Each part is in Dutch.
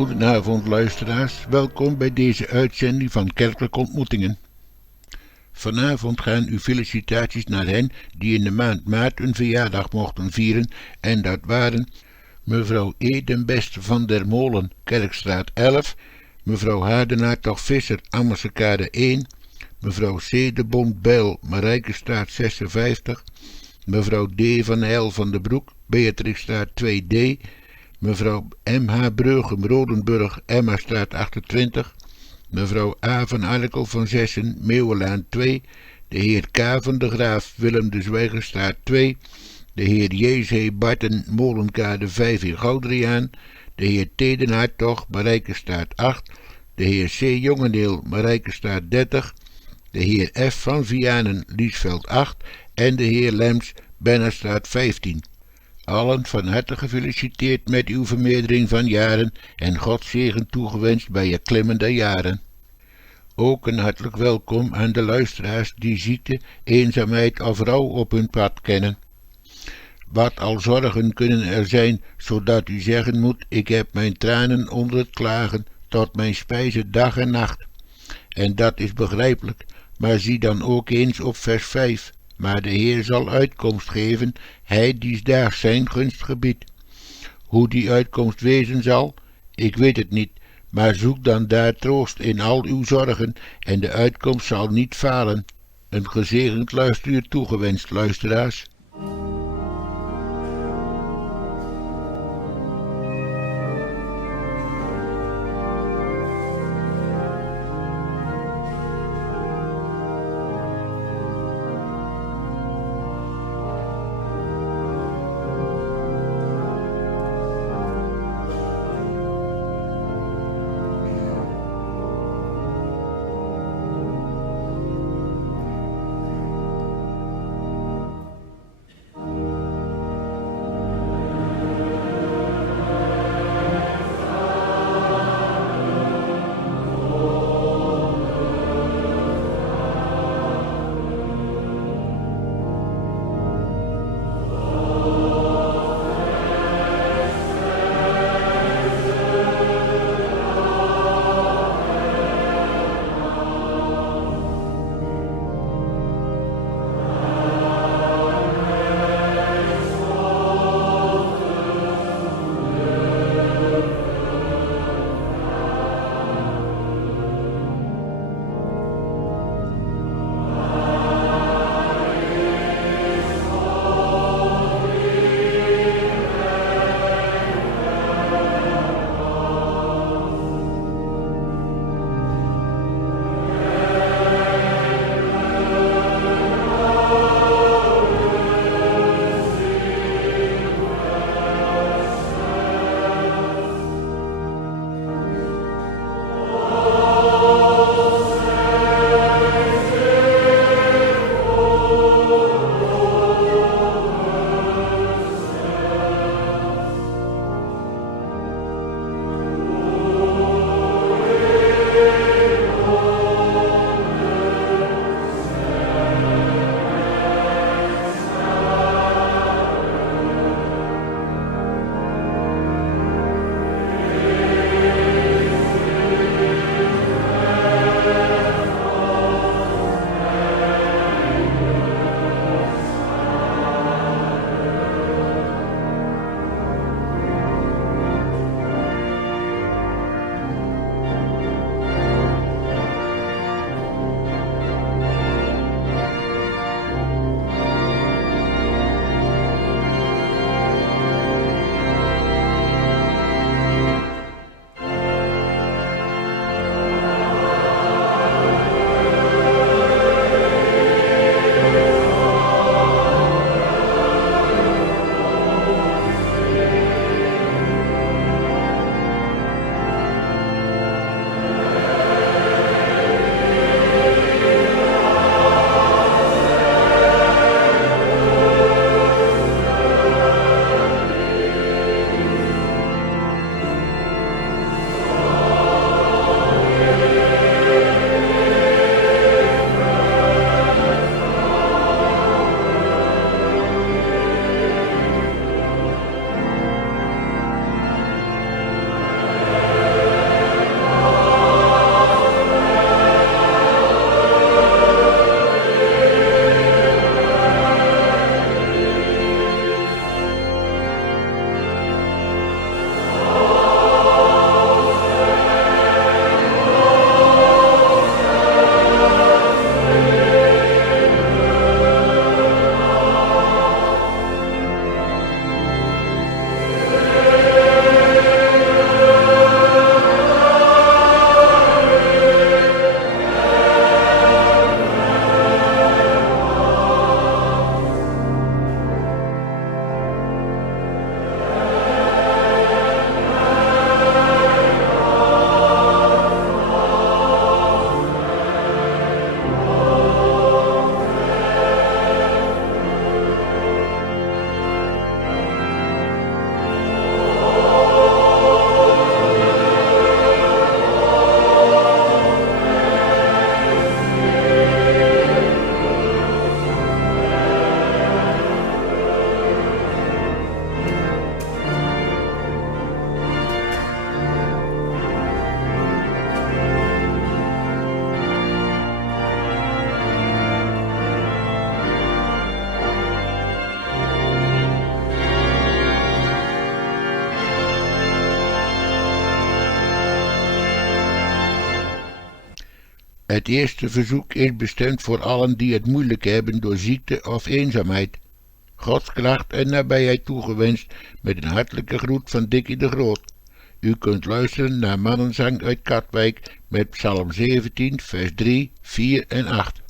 Goedenavond luisteraars, welkom bij deze uitzending van Kerkelijke Ontmoetingen. Vanavond gaan uw felicitaties naar hen die in de maand maart hun verjaardag mochten vieren en dat waren mevrouw E. den Beste van der Molen, Kerkstraat 11, mevrouw Hardenaar Visser, Ammersekade 1, mevrouw C. de Bond Bijl, Marijkenstraat 56, mevrouw D. van Heil van de Broek, Beatrixstraat 2D, mevrouw M.H. Breugem, Rodenburg, Emmastraat 28, mevrouw A. van Arkel van Zessen, Meeuwelaan 2, de heer K. van de Graaf, Willem de Zwijgerstraat 2, de heer J.C. Barten, Molenkade 5 in Goudriaan, de heer T. den Hartog, Marijkenstraat 8, de heer C. Jongeneel, Marijkenstraat 30, de heer F. van Vianen, Liesveld 8 en de heer Lems, Bennestraat 15. Allen van harte gefeliciteerd met uw vermeerdering van jaren en Gods zegen toegewenst bij je klimmende jaren. Ook een hartelijk welkom aan de luisteraars die ziekte, eenzaamheid of rouw op hun pad kennen. Wat al zorgen kunnen er zijn, zodat u zeggen moet, ik heb mijn tranen onder het klagen, tot mijn spijze dag en nacht. En dat is begrijpelijk, maar zie dan ook eens op vers 5. Maar de Heer zal uitkomst geven, hij die daags zijn gunst gebiedt. Hoe die uitkomst wezen zal, ik weet het niet, maar zoek dan daar troost in al uw zorgen, en de uitkomst zal niet falen. Een gezegend luisteruur toegewenst, luisteraars. Het eerste verzoek is bestemd voor allen die het moeilijk hebben door ziekte of eenzaamheid. Gods kracht en nabijheid toegewenst met een hartelijke groet van Dikkie de Groot. U kunt luisteren naar Mannenzang uit Katwijk met Psalm 17, vers 3, 4 en 8.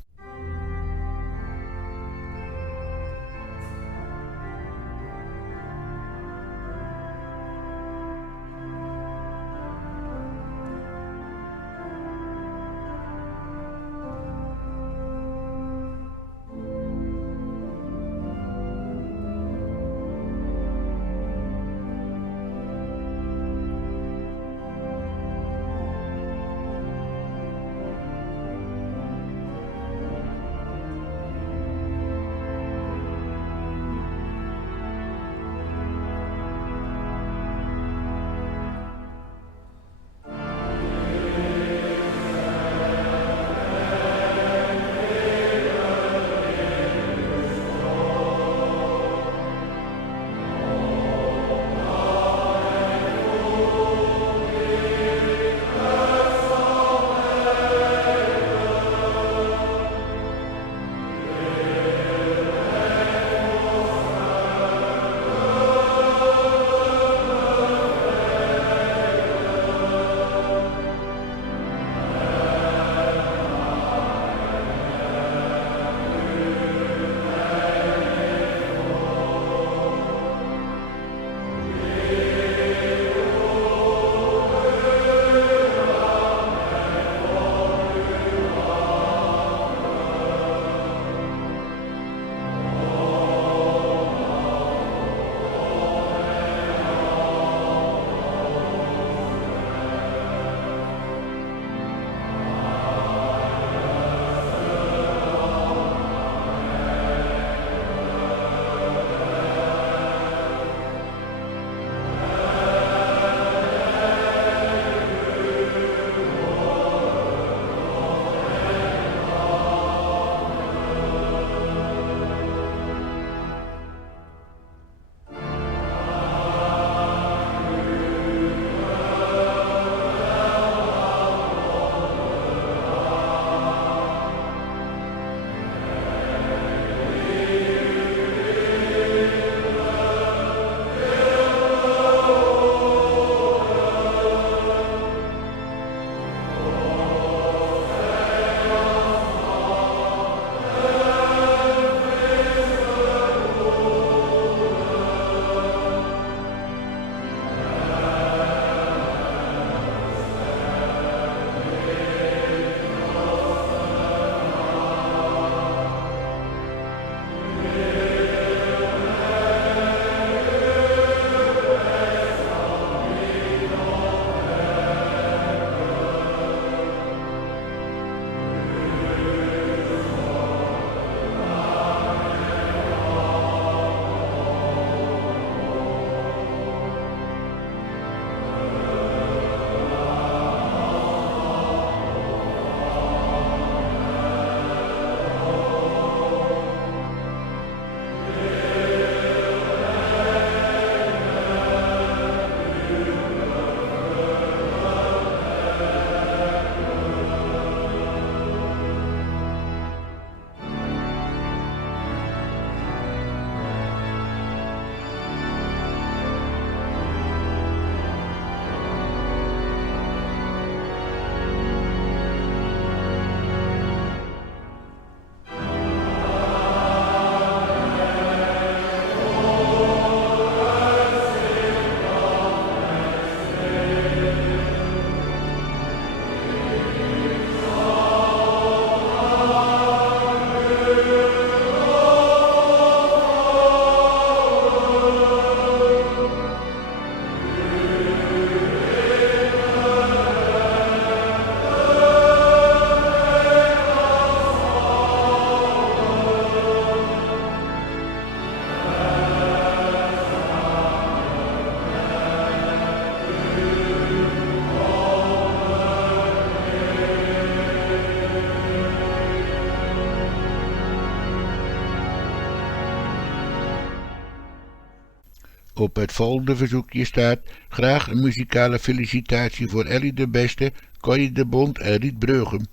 Op het volgende verzoekje staat graag een muzikale felicitatie voor Ellie de Beste, Corrie de Bond en Riet Breugem.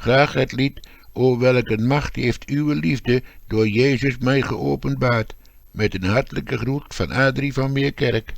Graag het lied O welke macht heeft uw liefde door Jezus mij geopenbaard. Met een hartelijke groet van Adrie van Meerkerk.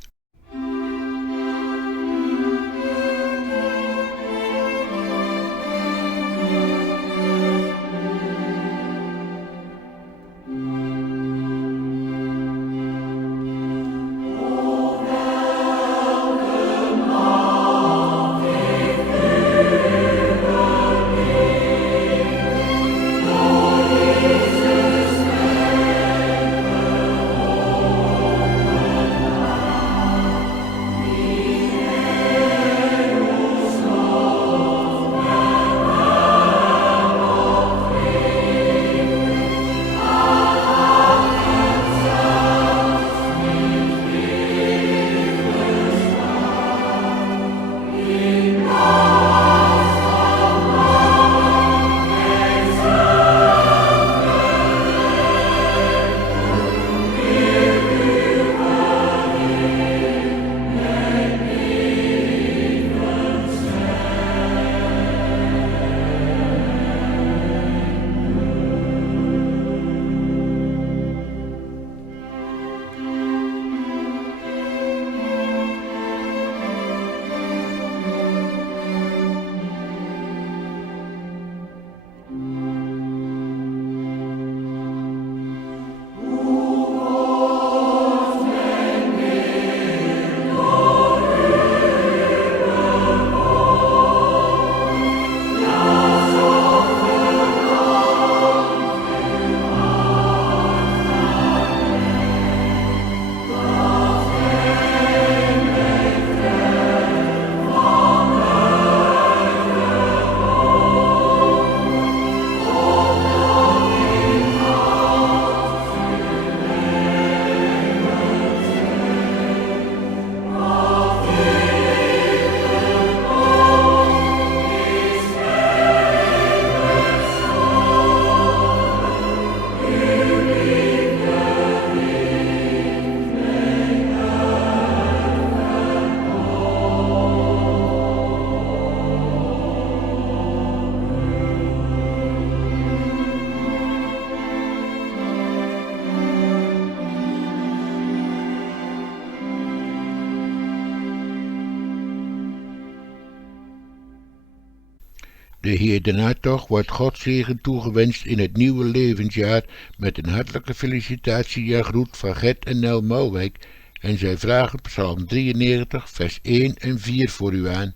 De Heer de Hartog wordt Gods zegen toegewenst in het nieuwe levensjaar met een hartelijke felicitatie en groet van Gert en Nel Mouwijk en zij vragen Psalm 93 vers 1 en 4 voor u aan.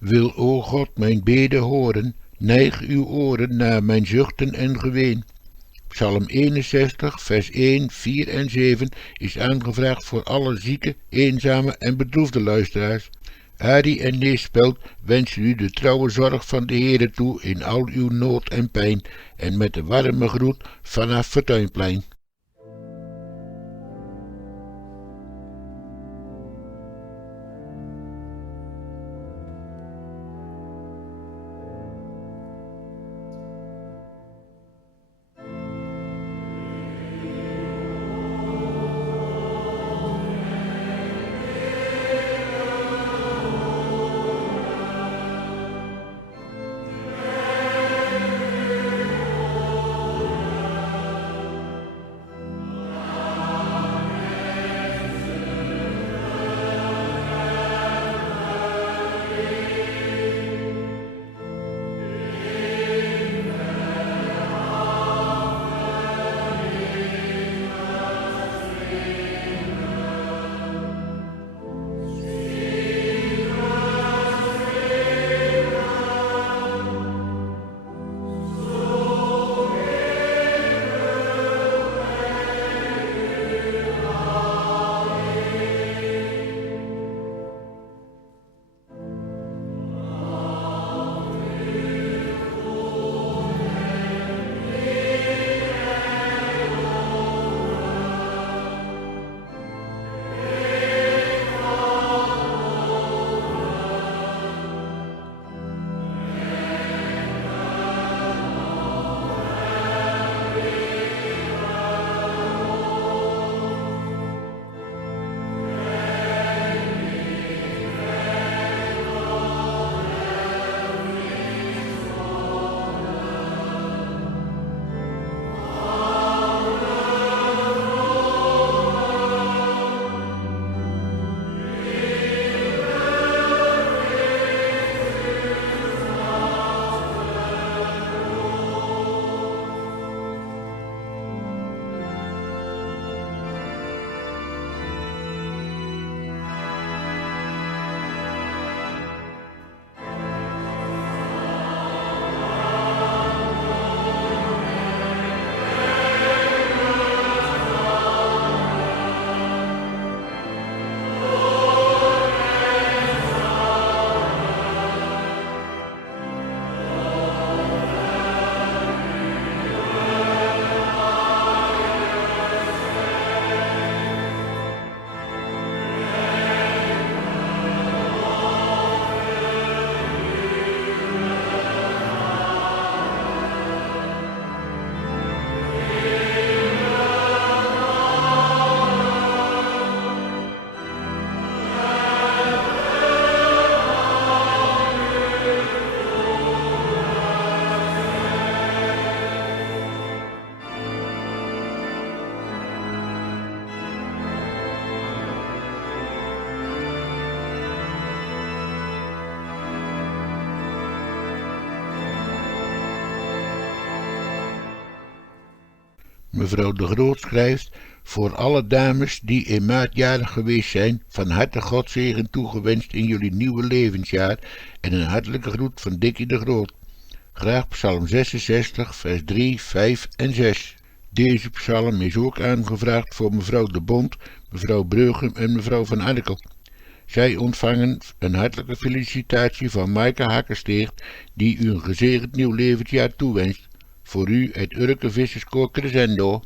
Wil, o God, mijn beden horen, neig uw oren naar mijn zuchten en geween. Psalm 61, vers 1, 4 en 7 is aangevraagd voor alle zieke, eenzame en bedroefde luisteraars. Arie en Neespelt wensen u de trouwe zorg van de Heere toe in al uw nood en pijn en met de warme groet vanaf Fortuinplein. Mevrouw de Groot schrijft: voor alle dames die in maart jarig geweest zijn, van harte Godzegen toegewenst in jullie nieuwe levensjaar en een hartelijke groet van Dikkie de Groot. Graag Psalm 66, vers 3, 5 en 6. Deze psalm is ook aangevraagd voor mevrouw de Bond, mevrouw Breugem en mevrouw van Arkel. Zij ontvangen een hartelijke felicitatie van Maaike Hakkersteegt, die u een gezegend nieuw levensjaar toewenst. Voor u het Urke Visserskoor Crescendo.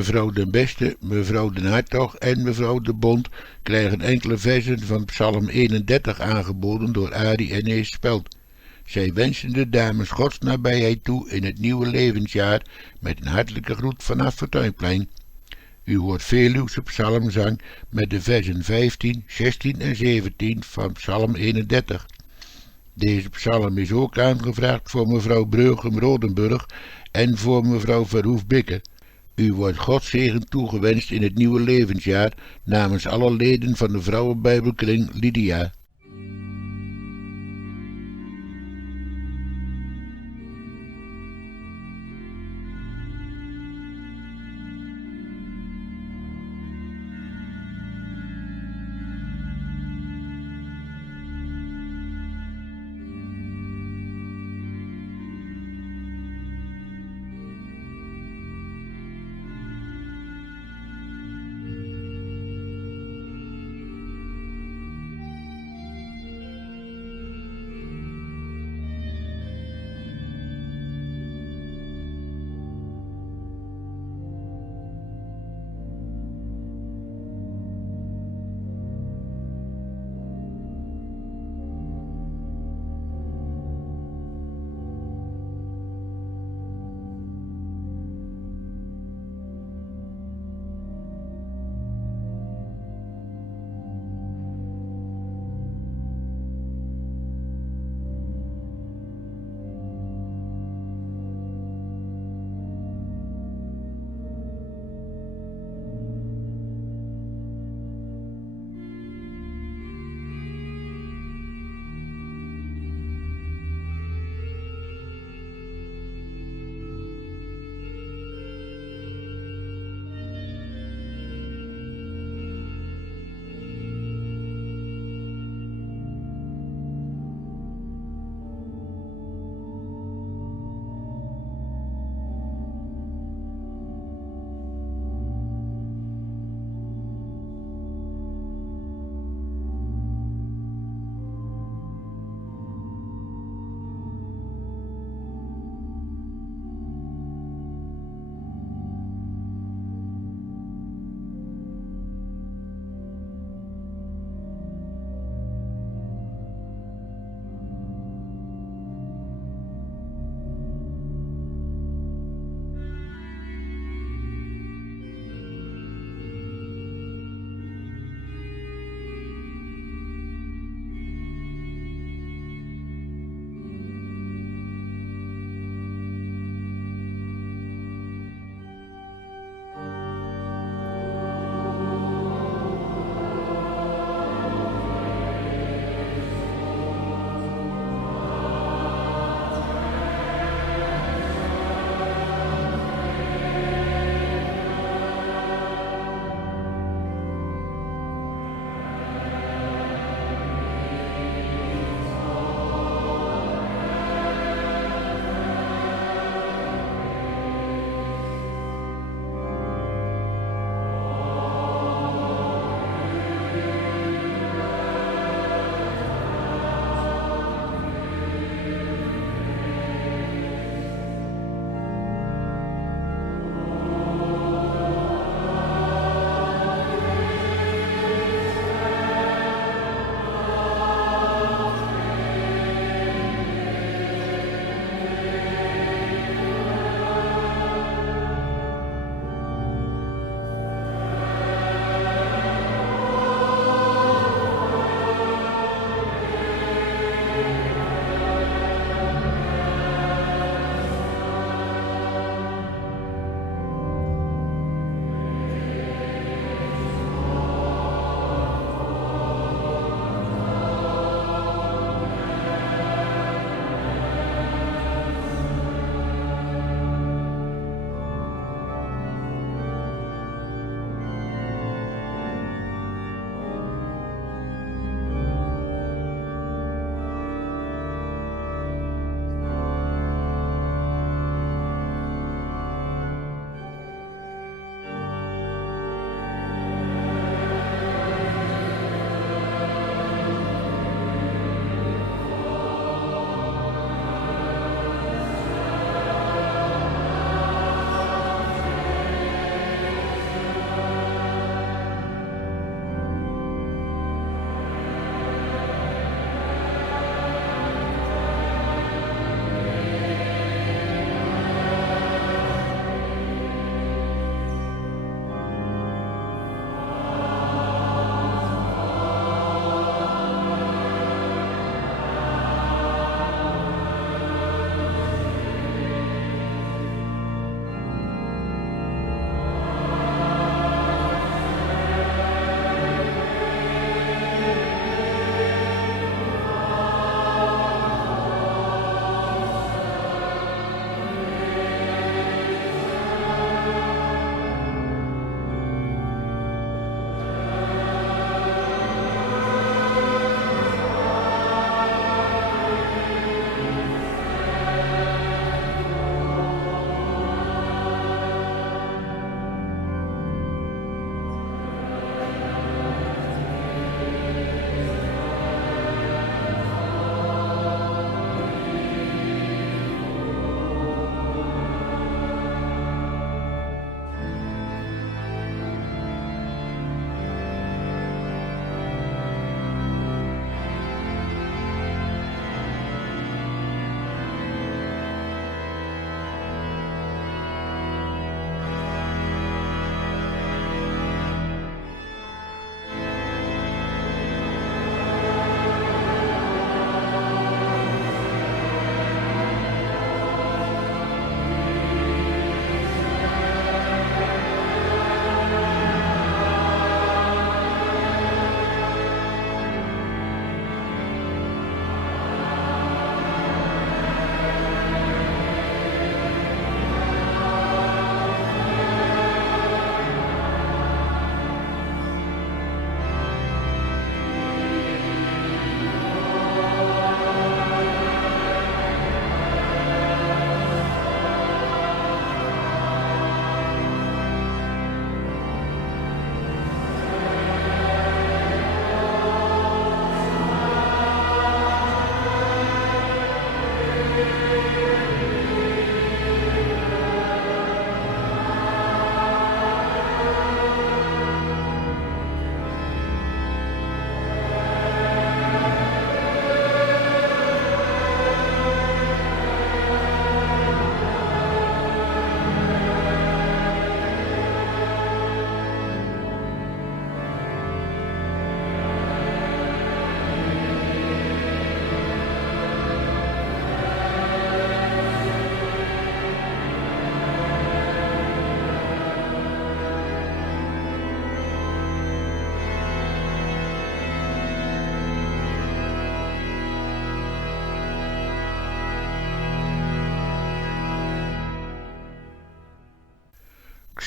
Mevrouw den Beste, mevrouw den Hartog en mevrouw de Bond krijgen enkele versen van Psalm 31 aangeboden door Arie en Ees Speld. Zij wensen de dames Gods nabijheid toe in het nieuwe levensjaar met een hartelijke groet vanaf Fortuinplein. U hoort Veluwse psalmzang met de versen 15, 16 en 17 van Psalm 31. Deze psalm is ook aangevraagd voor mevrouw Breugem-Rodenburg en voor mevrouw Verhoef-Bikker. U wordt Gods zegen toegewenst in het nieuwe levensjaar namens alle leden van de Vrouwenbijbelkring Lydia.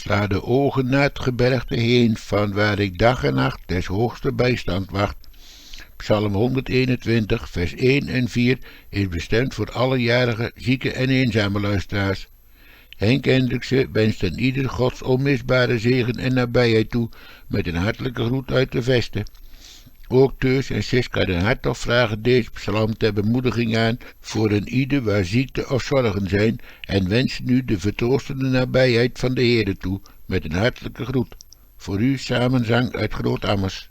Sla de ogen naar het gebergte heen, van waar ik dag en nacht des hoogste bijstand wacht. Psalm 121, vers 1 en 4 is bestemd voor alle jarige, zieke en eenzame luisteraars. Henk Hendriksen wenst aan ieder Gods onmisbare zegen en nabijheid toe, met een hartelijke groet uit de Vesten. Ook Teus en Siska den Hartog vragen deze psalm ter bemoediging aan voor een ieder waar ziekte of zorgen zijn, en wensen u de vertroostende nabijheid van de Heere toe, met een hartelijke groet. Voor u samenzang uit Groot-Ammers.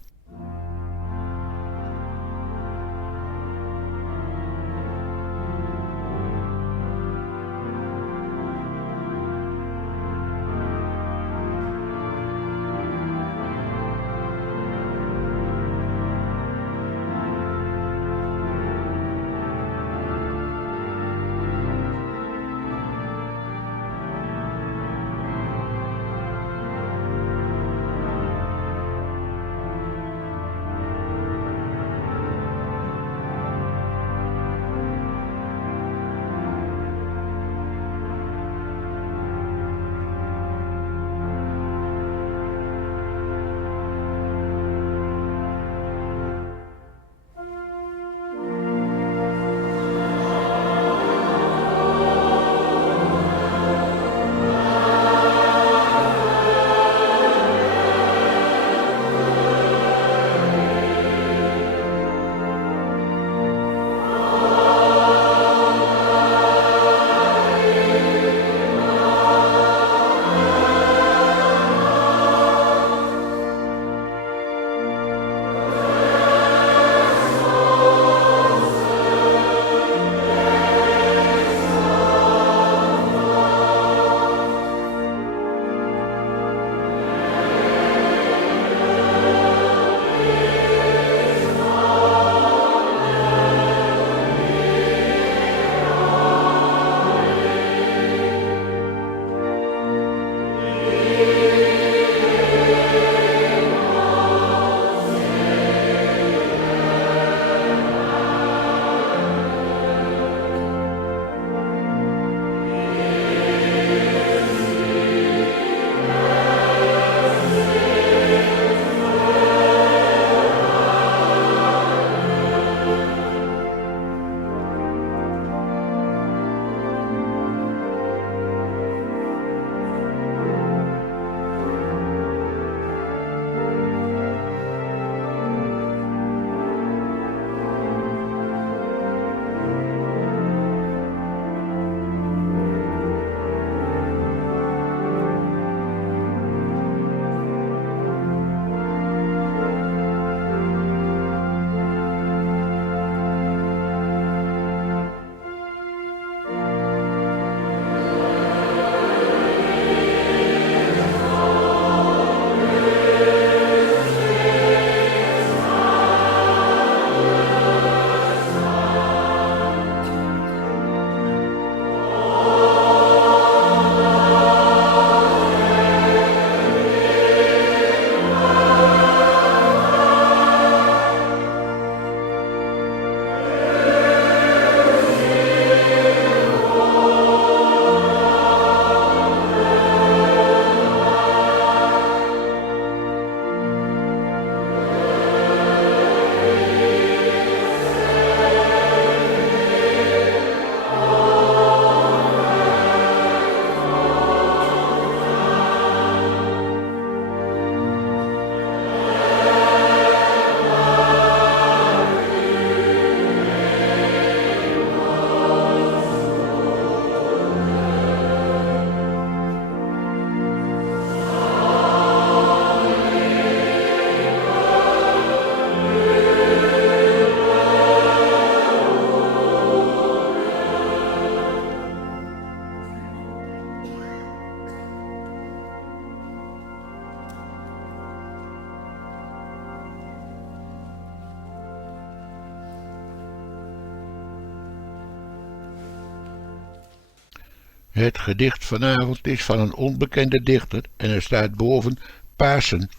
Het gedicht vanavond is van een onbekende dichter en er staat boven Pasen.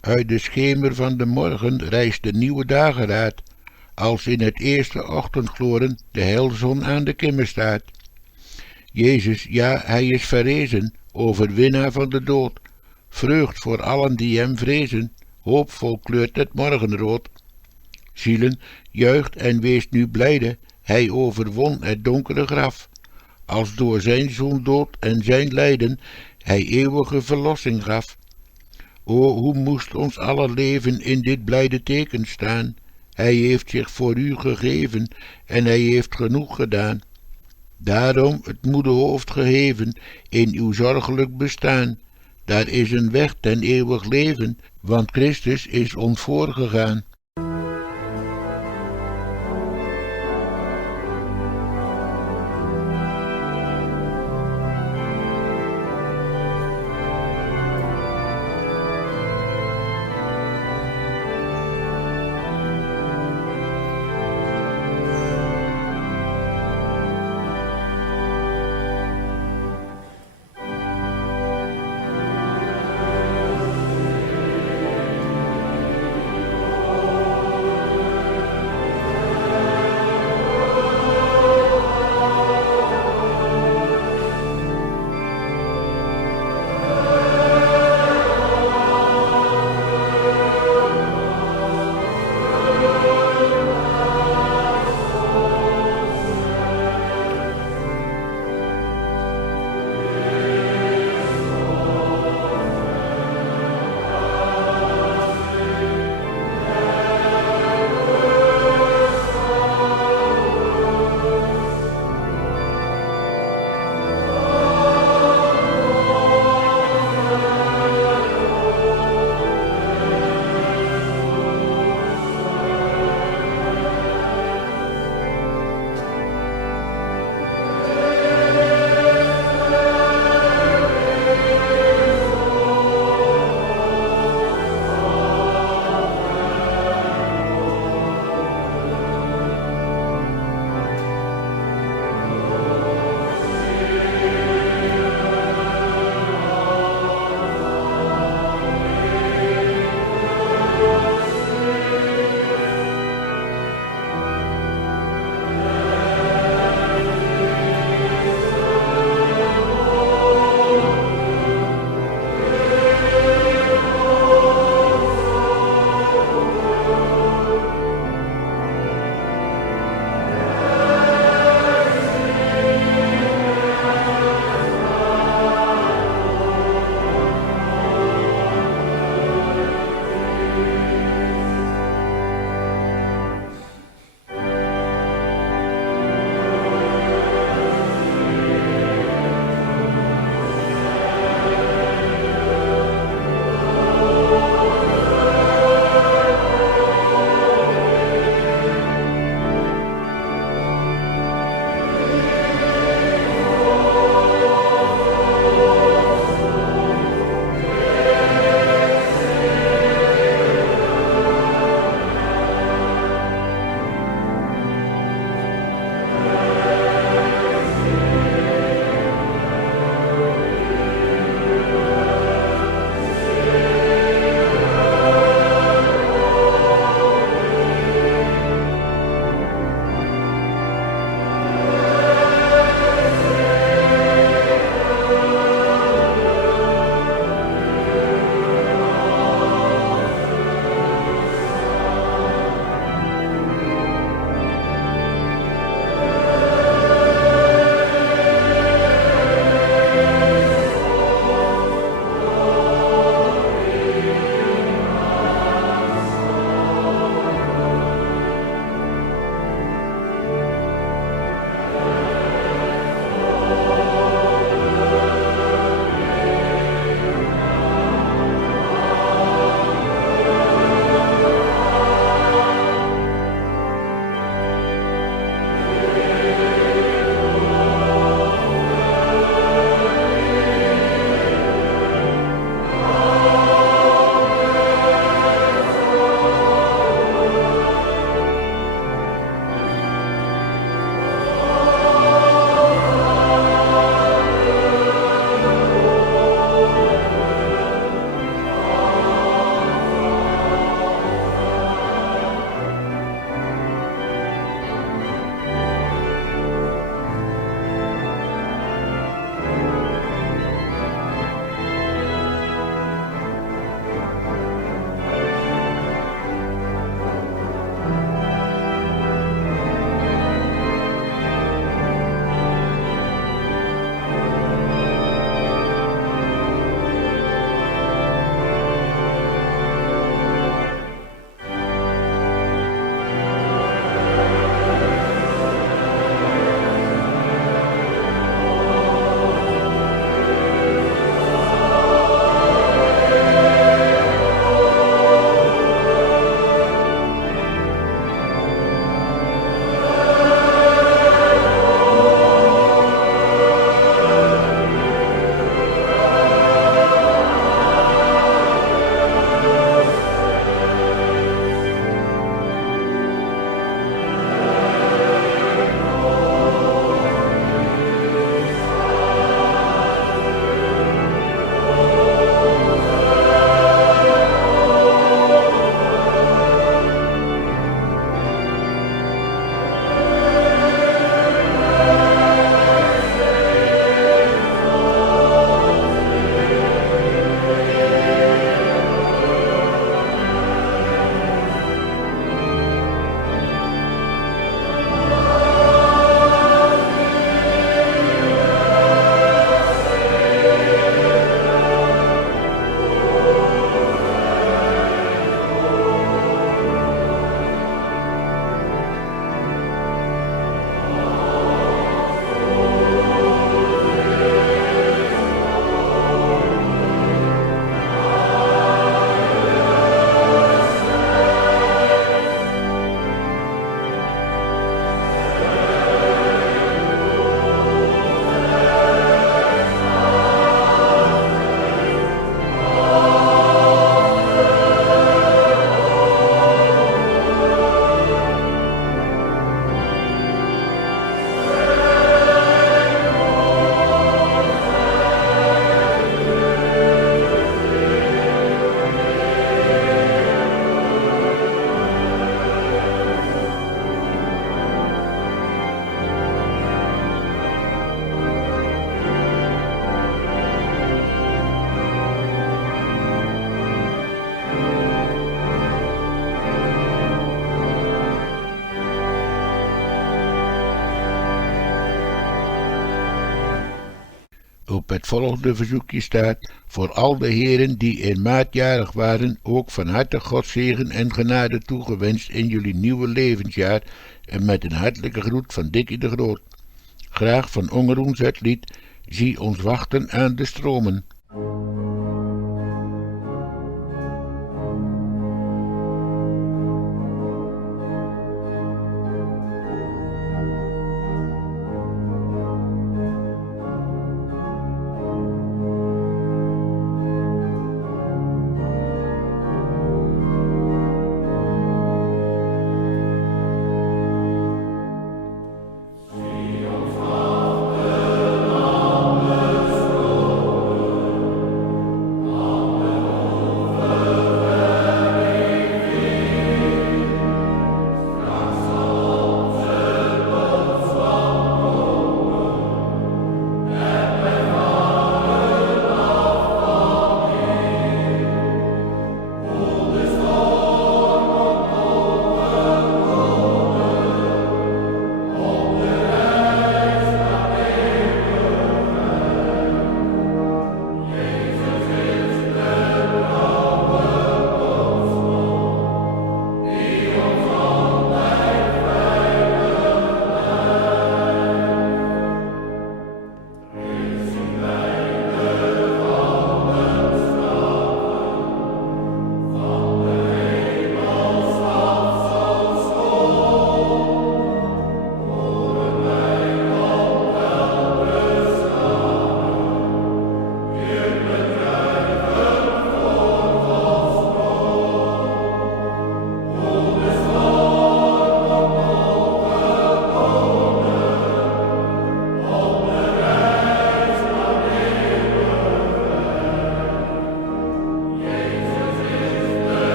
Uit de schemer van de morgen rijst de nieuwe dageraad, als in het eerste ochtendgloren de heilzon aan de kimmen staat. Jezus, ja, hij is verrezen, overwinnaar van de dood, vreugd voor allen die hem vrezen, hoopvol kleurt het morgenrood. Zielen, juicht en wees nu blijde, hij overwon het donkere graf, als door zijn zoon dood en zijn lijden hij eeuwige verlossing gaf. O, hoe moest ons aller leven in dit blijde teken staan, hij heeft zich voor u gegeven en hij heeft genoeg gedaan. Daarom het moede hoofd geheven in uw zorgelijk bestaan. Daar is een weg ten eeuwig leven, want Christus is ons voorgegaan. op het volgende verzoekje staat: voor al de heren die in maart jarig waren, ook van harte Gods zegen en genade toegewenst in jullie nieuwe levensjaar en met een hartelijke groet van Dikkie de Groot. Graag van Ongeroens het lied Zie ons wachten aan de stromen.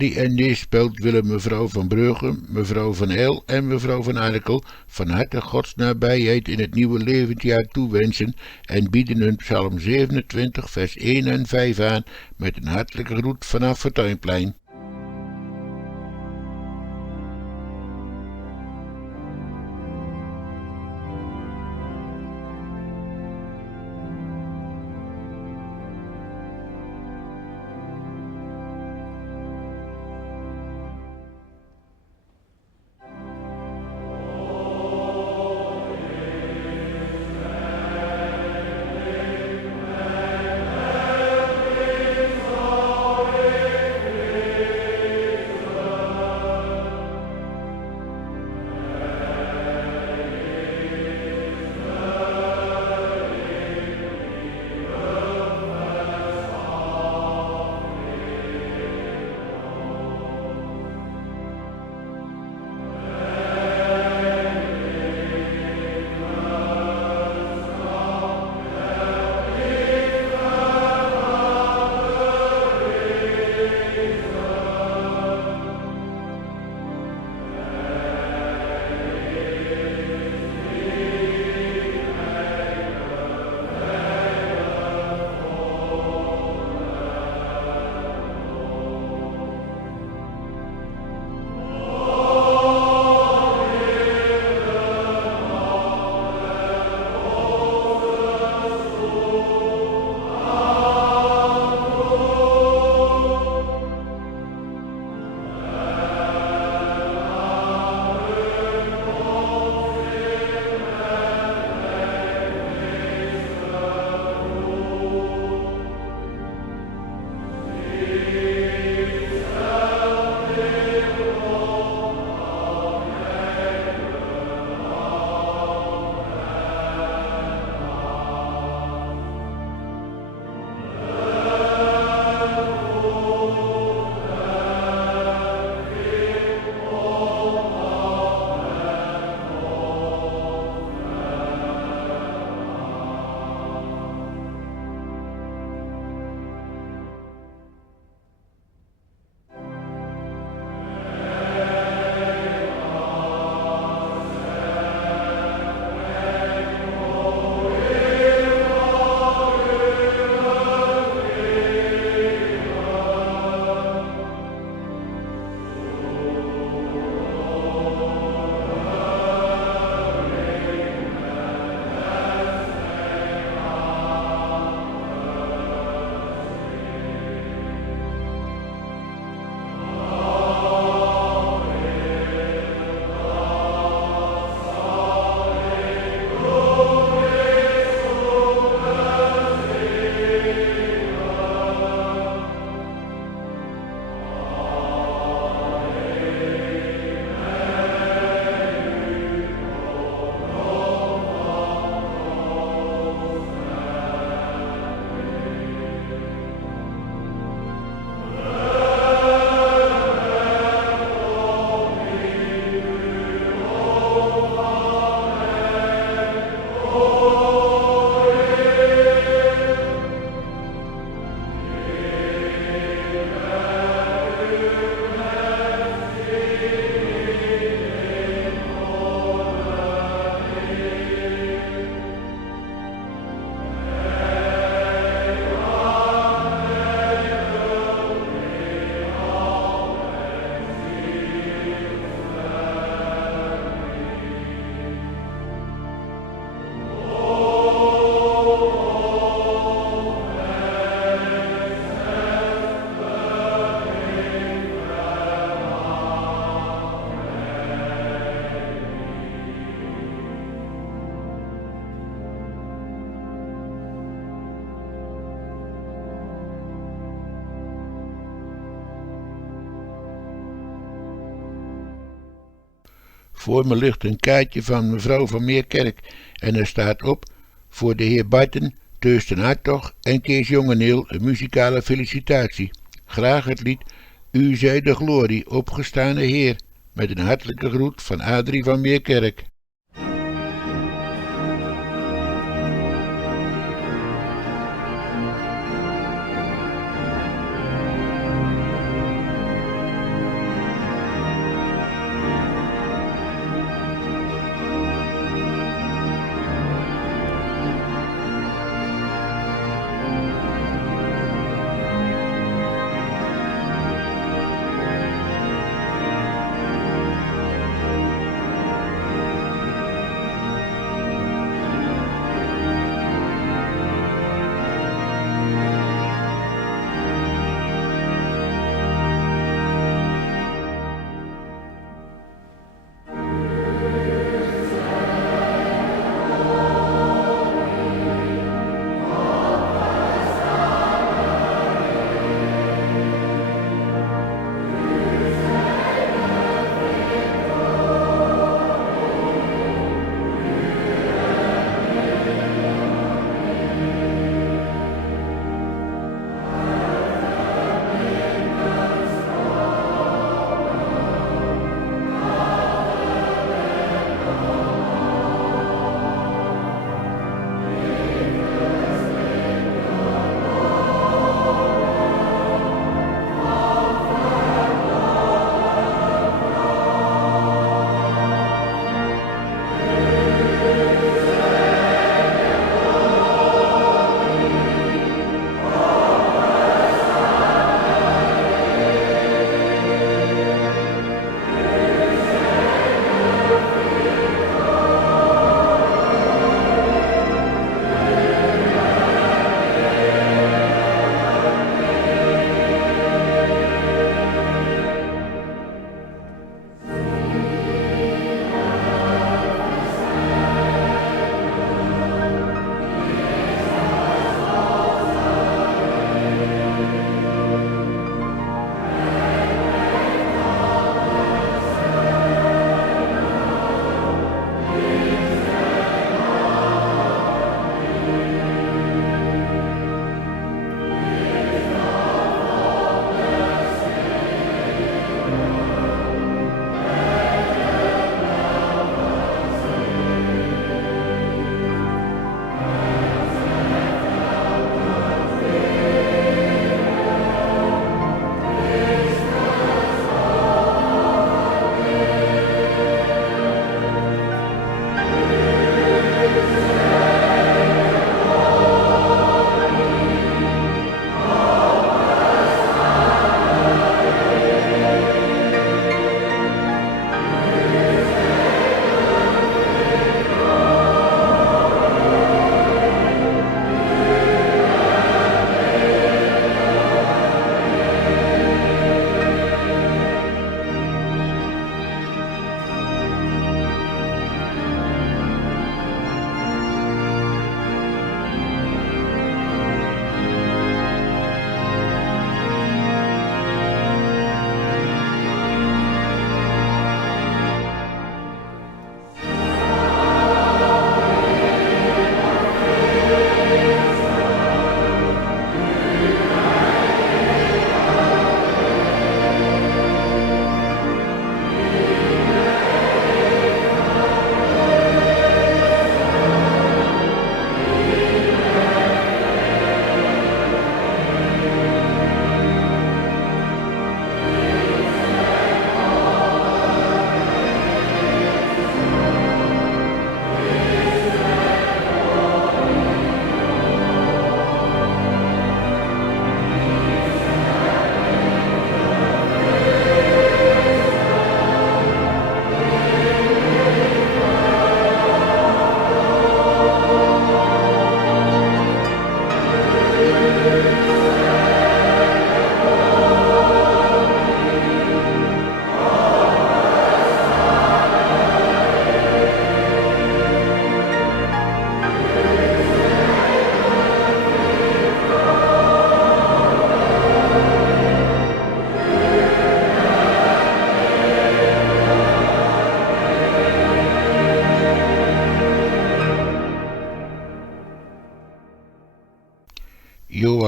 Arie en Nee speelt willen mevrouw van Brugge, mevrouw van El en mevrouw van Arkel van harte Gods nabijheid in het nieuwe levensjaar toewensen en bieden hun psalm 27 vers 1 en 5 aan met een hartelijke groet vanaf Fortuinplein. Voor me ligt een kaartje van mevrouw van Meerkerk en er staat op: voor de heer Barton, Teus Hartog en Kees Jongeneel een muzikale felicitatie. Graag het lied U zij de glorie, opgestane Heer, met een hartelijke groet van Adrie van Meerkerk.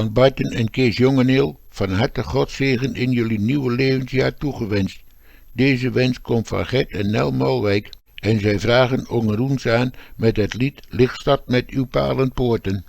van Barten en Kees Jongeneel van harte Godzegen in jullie nieuwe levensjaar toegewenst. Deze wens komt van Gert en Nel Molwijk en zij vragen Ongeroens aan met het lied Lichtstad met uw palenpoorten.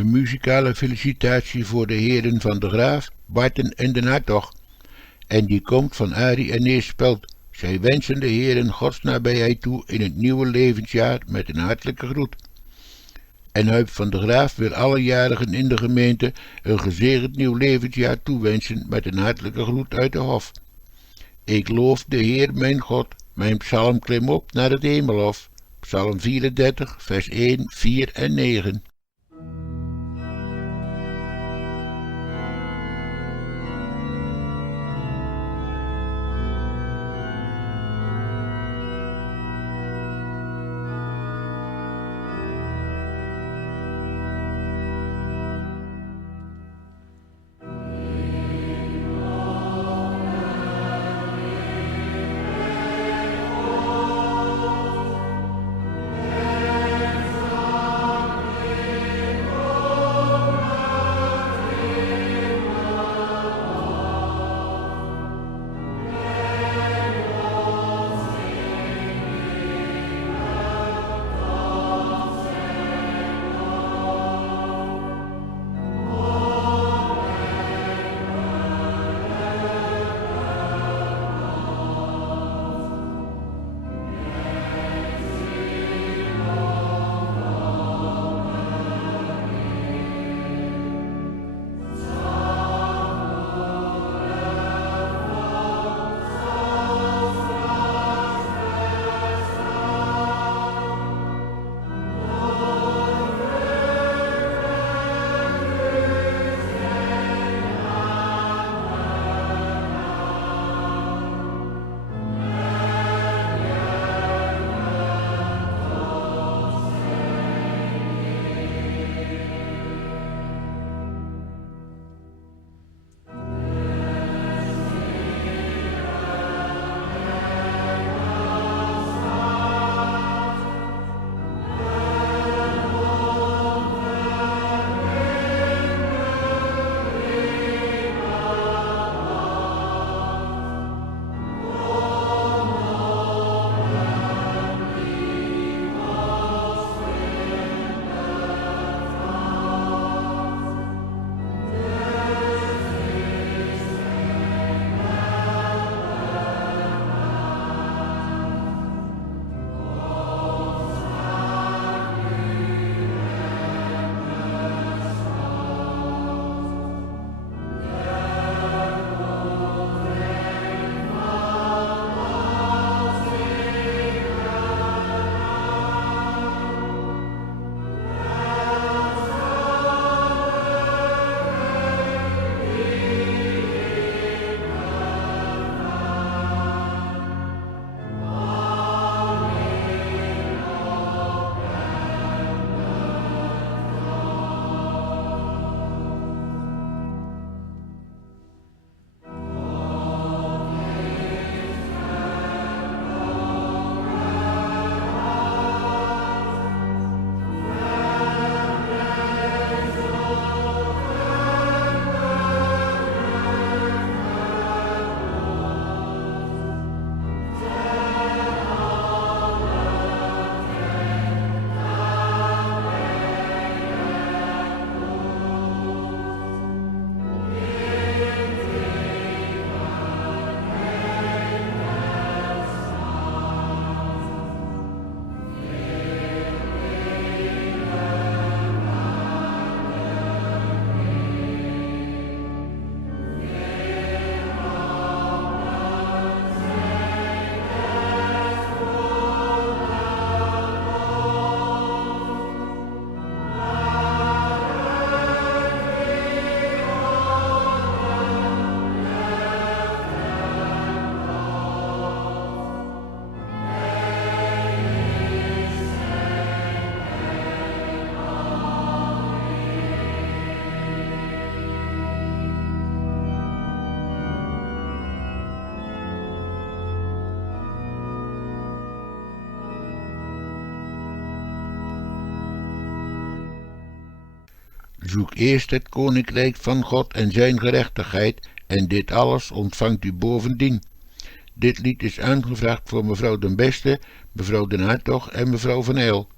Een muzikale felicitatie voor de heren van de Graaf, Barten en Den Hartog. En die komt van Arie en Neerspeld. Zij wensen de heren Gods nabijheid toe in het nieuwe levensjaar met een hartelijke groet. En Huip van de Graaf wil alle jarigen in de gemeente een gezegend nieuw levensjaar toewensen met een hartelijke groet uit de hof. Ik loof de Heer mijn God, mijn psalm klim op naar het hemelhof. Psalm 34, vers 1, 4 en 9. Zoek eerst het koninkrijk van God en zijn gerechtigheid, en dit alles ontvangt u bovendien. Dit lied is aangevraagd voor mevrouw Den Beste, mevrouw Den Hartog en mevrouw Van Eyl.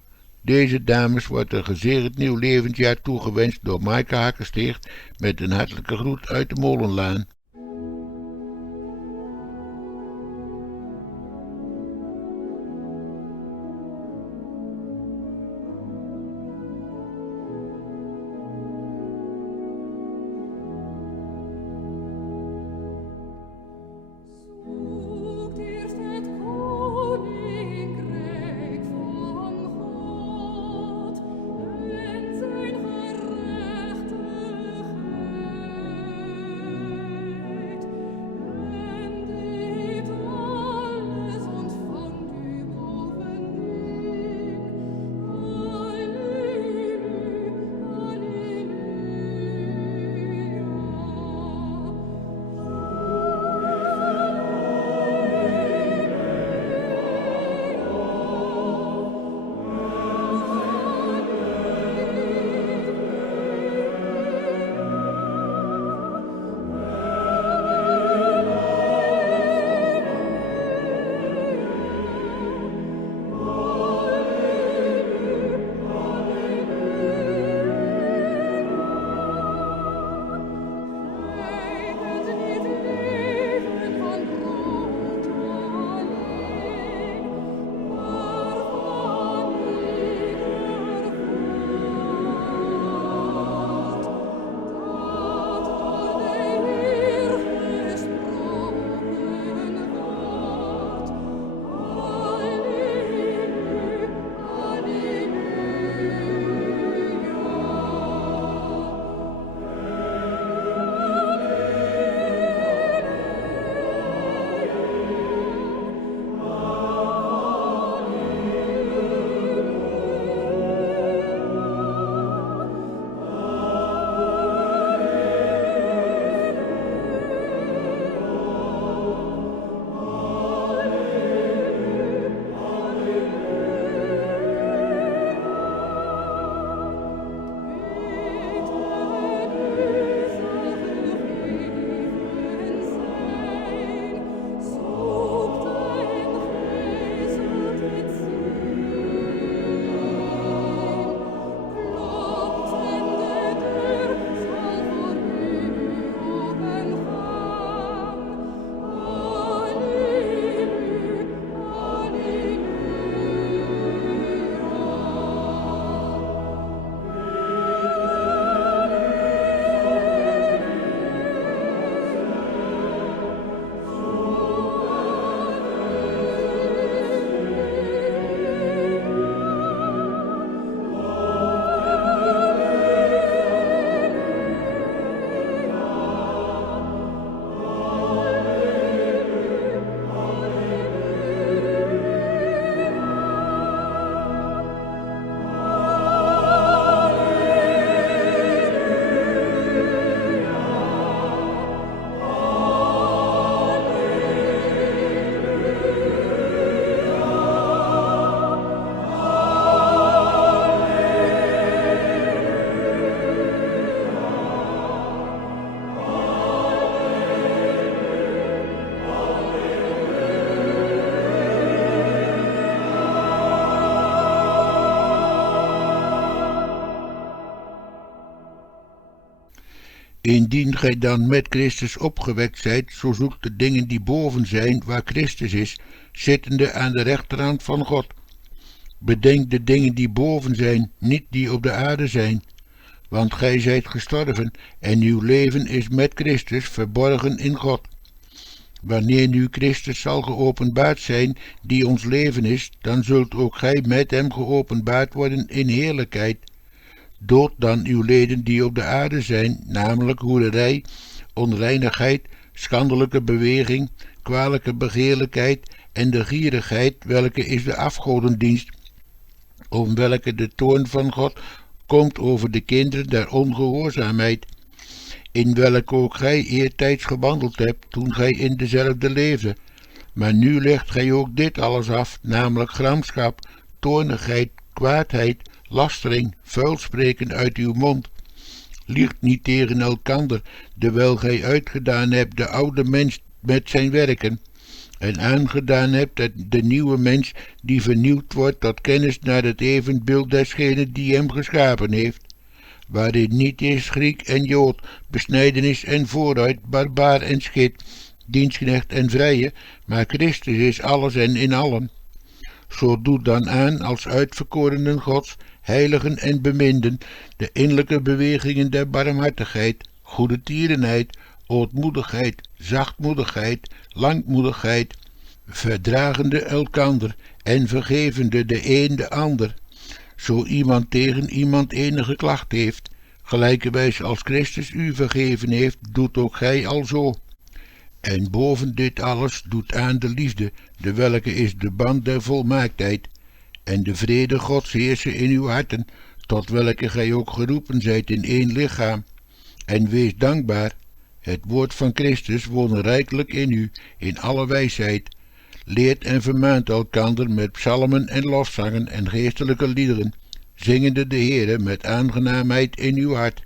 Deze dames wordt een gezegend nieuw levensjaar toegewenst door Maaike Hakkensteert met een hartelijke groet uit de Molenlaan. Indien gij dan met Christus opgewekt zijt, zo zoekt de dingen die boven zijn, waar Christus is, zittende aan de rechterhand van God. Bedenk de dingen die boven zijn, niet die op de aarde zijn. Want gij zijt gestorven, en uw leven is met Christus verborgen in God. Wanneer nu Christus zal geopenbaard zijn, die ons leven is, dan zult ook gij met hem geopenbaard worden in heerlijkheid. Dood dan uw leden die op de aarde zijn, namelijk hoererij, onreinigheid, schandelijke beweging, kwalijke begeerlijkheid en de gierigheid, welke is de afgodendienst, om welke de toorn van God komt over de kinderen der ongehoorzaamheid, in welke ook gij eertijds gewandeld hebt, toen gij in dezelfde leefde. Maar nu legt gij ook dit alles af, namelijk gramschap, toornigheid, kwaadheid, lastering, vuilspreken uit uw mond. liegt niet tegen elkander, terwijl gij uitgedaan hebt de oude mens met zijn werken, en aangedaan hebt de nieuwe mens die vernieuwd wordt tot kennis naar het evenbeeld desgene die hem geschapen heeft, waarin niet is Griek en Jood, besnijdenis en vooruit, barbaar en schit, dienstknecht en vrije, maar Christus is alles en in allen. Zo doet dan aan als uitverkorenen Gods, heiligen en beminden, de innerlijke bewegingen der barmhartigheid, goede tierenheid, ootmoedigheid, zachtmoedigheid, langmoedigheid, verdragende elkander en vergevende de een de ander. Zo iemand tegen iemand enige klacht heeft, gelijkerwijs als Christus u vergeven heeft, doet ook gij alzo. En boven dit alles doet aan de liefde, de welke is de band der volmaaktheid, en de vrede Gods heersen in uw harten, tot welke gij ook geroepen zijt in één lichaam. En wees dankbaar, het woord van Christus woont rijkelijk in u, in alle wijsheid. Leert en vermaant elkander met psalmen en lofzangen en geestelijke liederen, zingende de Heere met aangenaamheid in uw hart.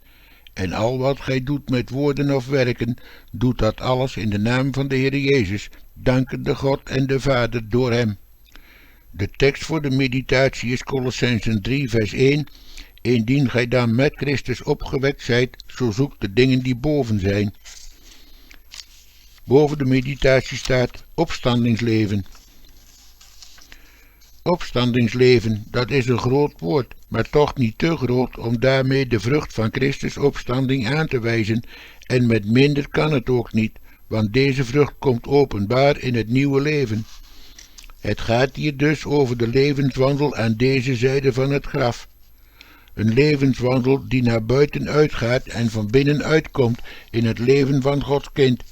En al wat gij doet met woorden of werken, doet dat alles in de naam van de Heere Jezus, dankende God en de Vader door hem. De tekst voor de meditatie is Kolossenzen 3 vers 1. Indien gij dan met Christus opgewekt zijt, zo zoekt de dingen die boven zijn. Boven de meditatie staat opstandingsleven. Opstandingsleven, dat is een groot woord, maar toch niet te groot om daarmee de vrucht van Christus opstanding aan te wijzen, en met minder kan het ook niet, want deze vrucht komt openbaar in het nieuwe leven. Het gaat hier dus over de levenswandel aan deze zijde van het graf. Een levenswandel die naar buiten uitgaat en van binnen uitkomt in het leven van Gods kind.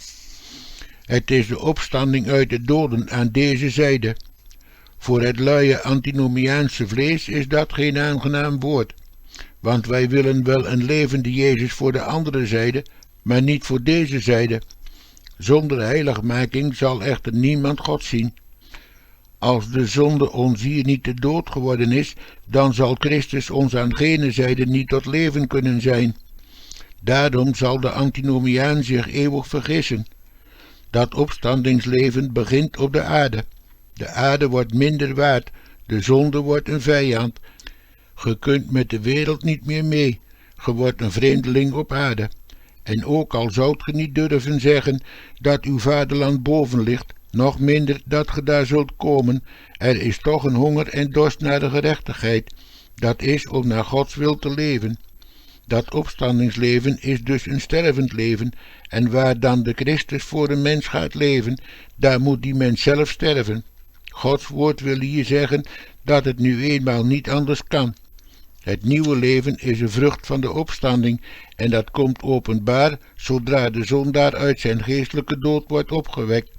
Het is de opstanding uit de doden aan deze zijde. Voor het luie antinomiaanse vlees is dat geen aangenaam woord, want wij willen wel een levende Jezus voor de andere zijde, maar niet voor deze zijde. Zonder heiligmaking zal echter niemand God zien. Als de zonde ons hier niet te dood geworden is, dan zal Christus ons aan gene zijde niet tot leven kunnen zijn. Daarom zal de antinomiaan zich eeuwig vergissen. Dat opstandingsleven begint op de aarde. De aarde wordt minder waard, de zonde wordt een vijand. Ge kunt met de wereld niet meer mee, ge wordt een vreemdeling op aarde. En ook al zoudt ge niet durven zeggen dat uw vaderland boven ligt, nog minder dat ge daar zult komen, er is toch een honger en dorst naar de gerechtigheid, dat is om naar Gods wil te leven. Dat opstandingsleven is dus een stervend leven, en waar dan de Christus voor een mens gaat leven, daar moet die mens zelf sterven. Gods woord wil hier zeggen dat het nu eenmaal niet anders kan. Het nieuwe leven is een vrucht van de opstanding, en dat komt openbaar zodra de zondaar uit zijn geestelijke dood wordt opgewekt.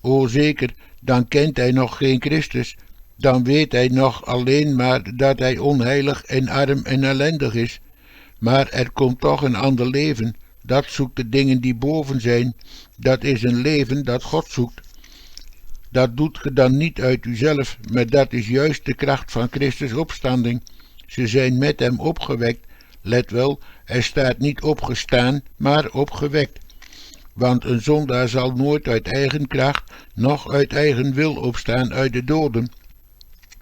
O zeker, dan kent hij nog geen Christus, dan weet hij nog alleen maar dat hij onheilig en arm en ellendig is. Maar er komt toch een ander leven, dat zoekt de dingen die boven zijn, dat is een leven dat God zoekt. Dat doet ge dan niet uit uzelf, maar dat is juist de kracht van Christus opstanding. Ze zijn met hem opgewekt, let wel, er staat niet opgestaan, maar opgewekt. Want een zondaar zal nooit uit eigen kracht, noch uit eigen wil opstaan uit de doden.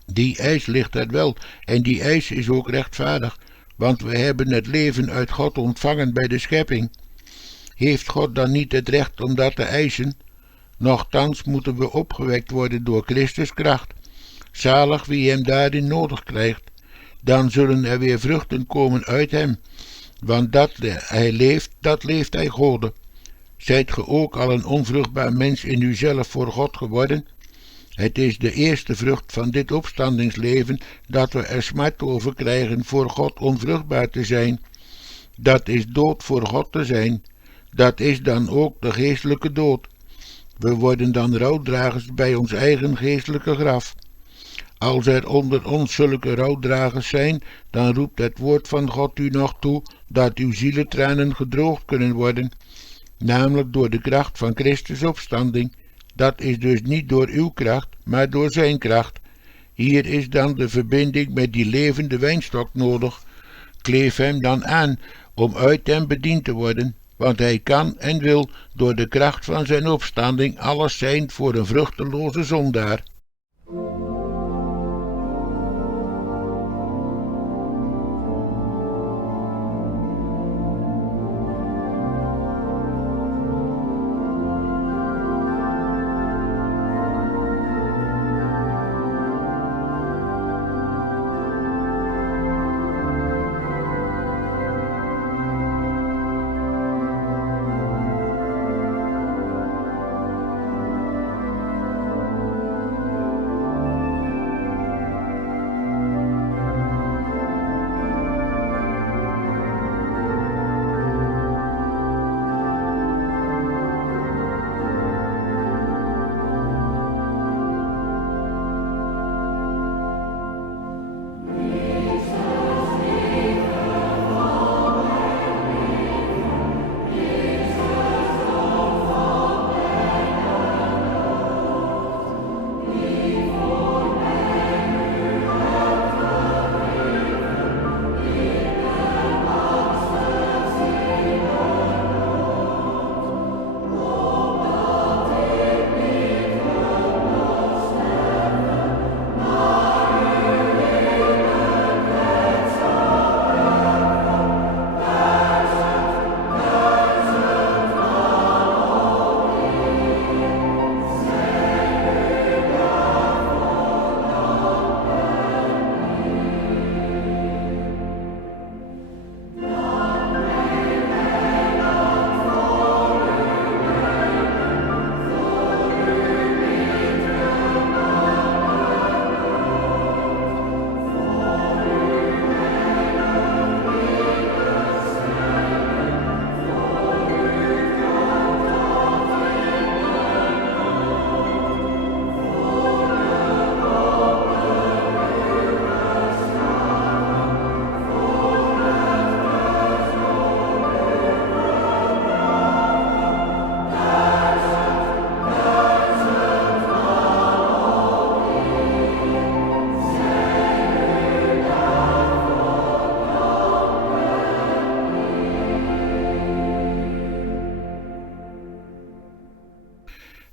Die eis ligt er wel, en die eis is ook rechtvaardig, want we hebben het leven uit God ontvangen bij de schepping. Heeft God dan niet het recht om dat te eisen? Nochtans moeten we opgewekt worden door Christus kracht. Zalig wie hem daarin nodig krijgt. Dan zullen er weer vruchten komen uit hem, want dat hij leeft, dat leeft hij Gode. Zijt ge ook al een onvruchtbaar mens in uzelf voor God geworden? Het is de eerste vrucht van dit opstandingsleven dat we er smart over krijgen voor God onvruchtbaar te zijn. Dat is dood voor God te zijn. Dat is dan ook de geestelijke dood. We worden dan rouwdragers bij ons eigen geestelijke graf. Als er onder ons zulke rouwdragers zijn, dan roept het woord van God u nog toe dat uw zielentranen gedroogd kunnen worden, namelijk door de kracht van Christus opstanding. Dat is dus niet door uw kracht, maar door zijn kracht. Hier is dan de verbinding met die levende wijnstok nodig. kleef hem dan aan om uit hem bediend te worden, want hij kan en wil door de kracht van zijn opstanding alles zijn voor een vruchteloze zondaar.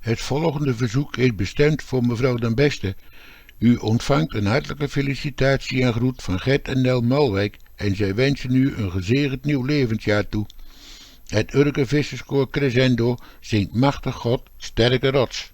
Het volgende verzoek is bestemd voor mevrouw den Beste. U ontvangt een hartelijke felicitatie en groet van Gert en Nel Malwijk en zij wensen u een gezegend nieuw levensjaar toe. Het Urke Visserskoor Crescendo zingt Machtig God, sterke rots.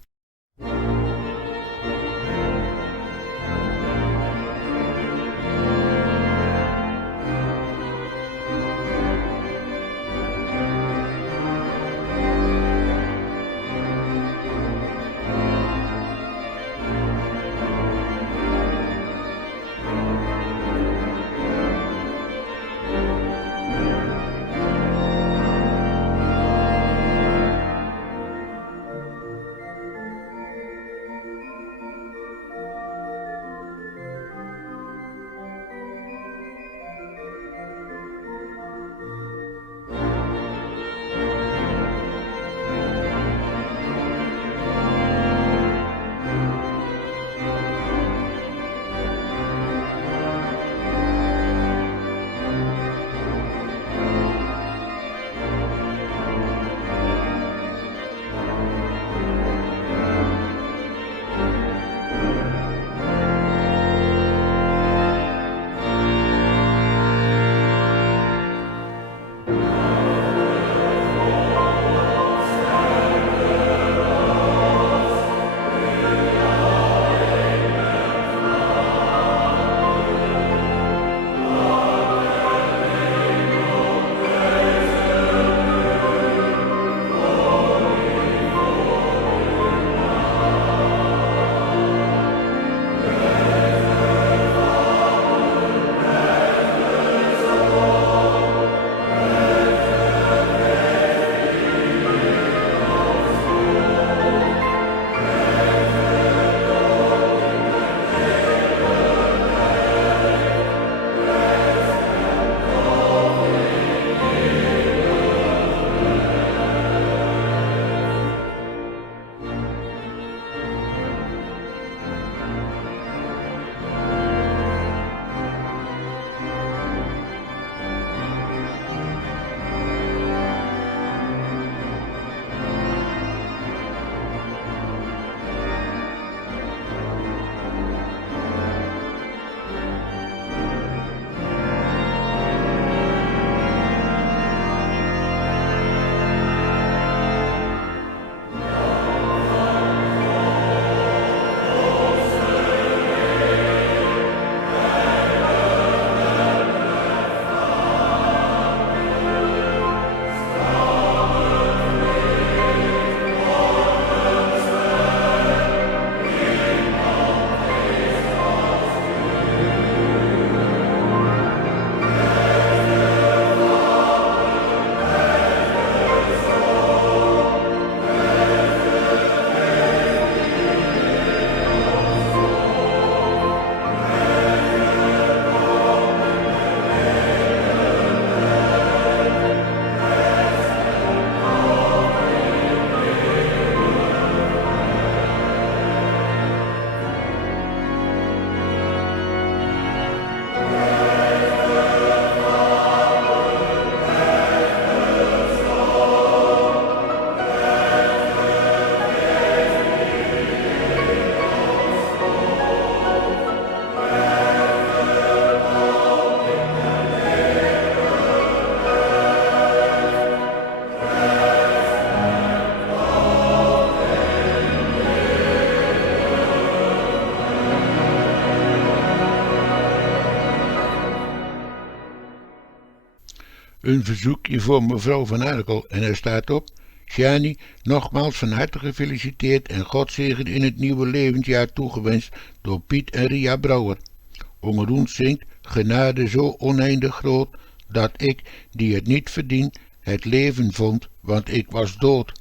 Een verzoekje voor mevrouw Van Arkel en er staat op: Sjani, nogmaals van harte gefeliciteerd en Godzegen in het nieuwe levensjaar toegewenst door Piet en Ria Brouwer. Ongeroen zingt: genade zo oneindig groot, dat ik, die het niet verdien, het leven vond, want ik was dood.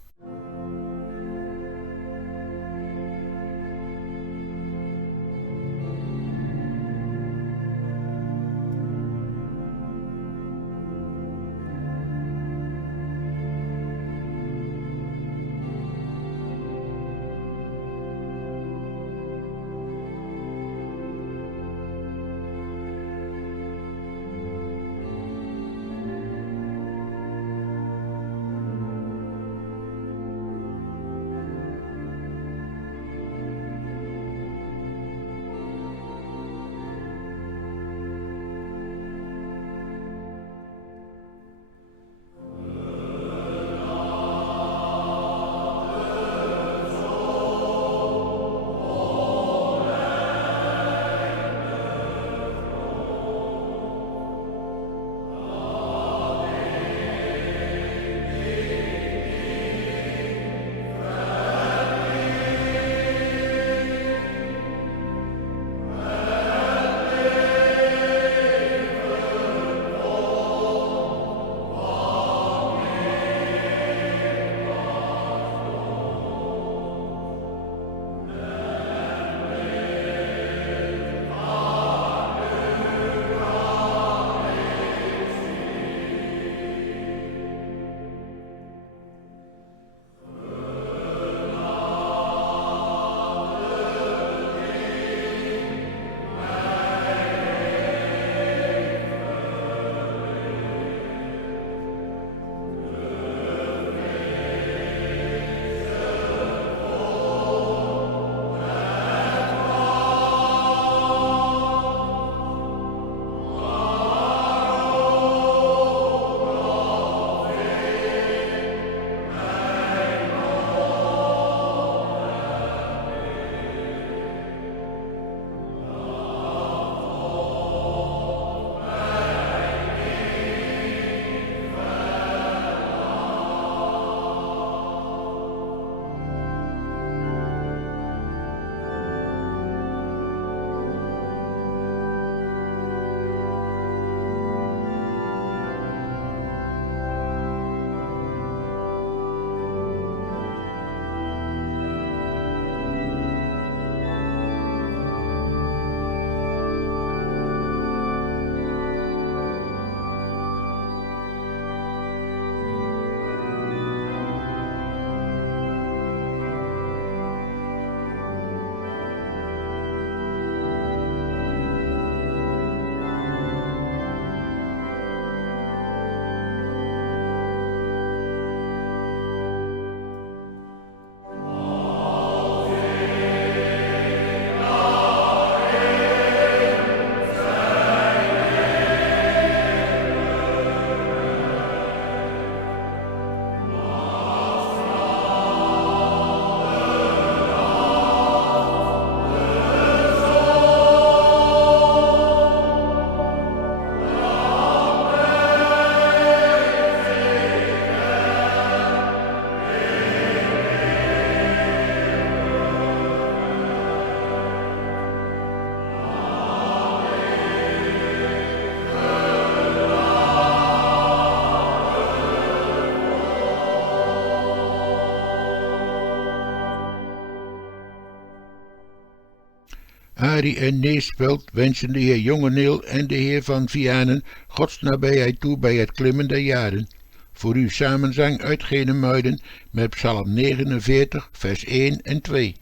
Arie en Neesveld wensen de heer Jongeneel en de heer Van Vianen Gods nabijheid toe bij het klimmen der jaren. Voor uw samenzang uit Genemuiden met Psalm 49, vers 1 en 2.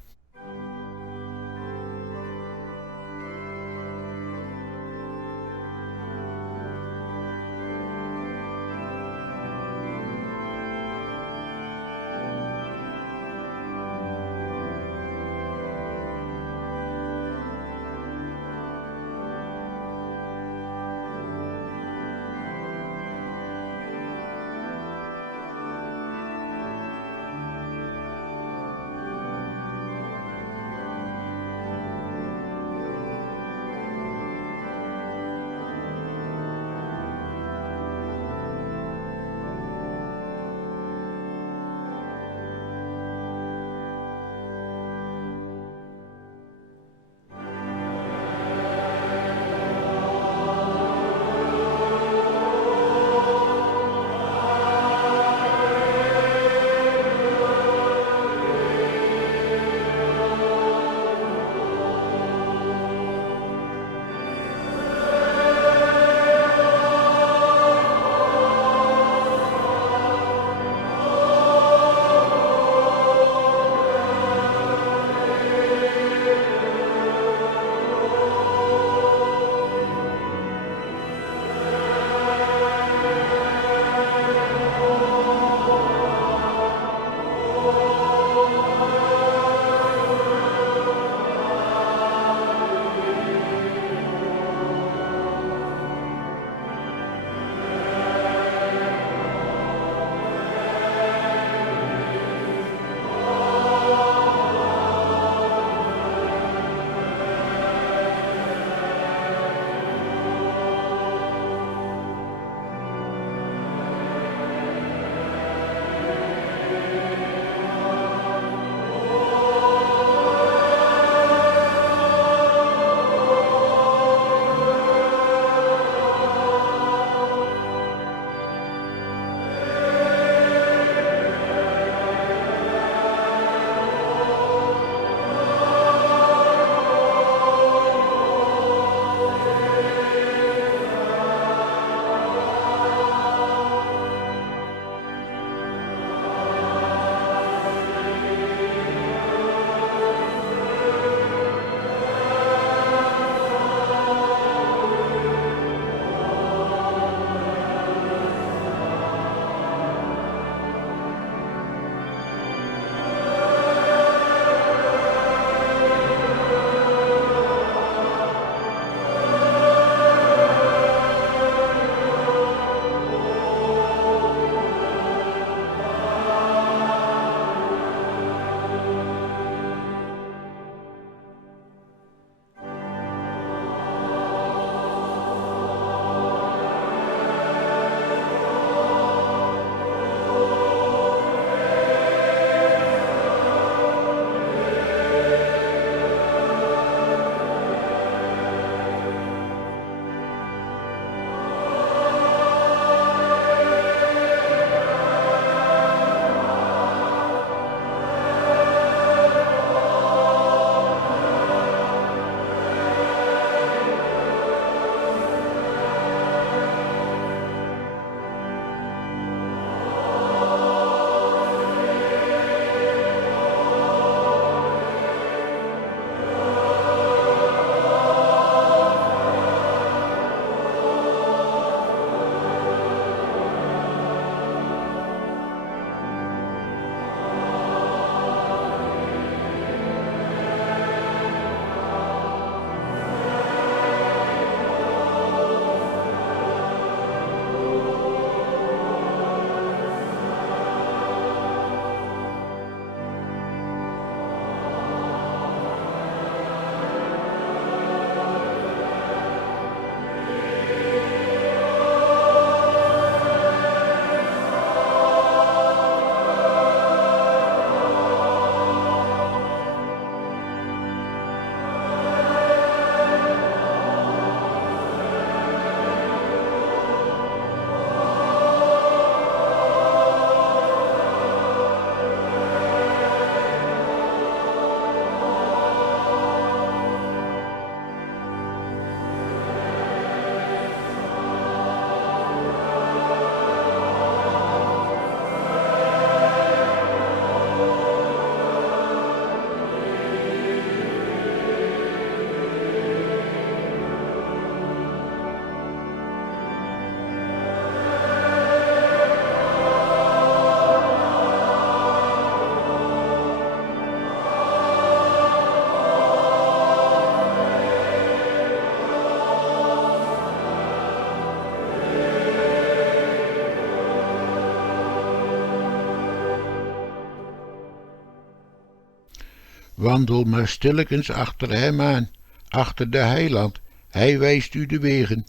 Wandel maar stillekens achter hem aan, achter de heiland, hij wijst u de wegen.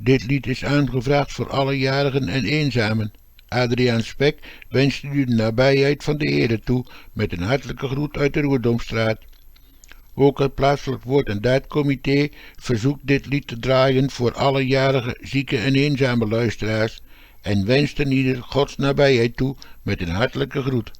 Dit lied is aangevraagd voor alle jarigen en eenzamen. Adriaan Spek wenst u de nabijheid van de Heere toe met een hartelijke groet uit de Roerdomstraat. Ook het plaatselijk woord- en daadcomité verzoekt dit lied te draaien voor alle jarige, zieke en eenzame luisteraars en wenst in ieder Gods nabijheid toe met een hartelijke groet.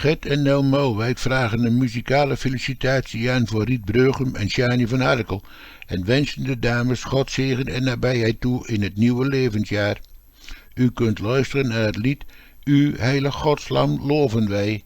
Gert en Nel Mouwijk vragen een muzikale felicitatie aan voor Riet Breugem en Sjani van Arkel en wensen de dames Godzegen en nabijheid toe in het nieuwe levensjaar. U kunt luisteren naar het lied U heilig Godslam loven wij.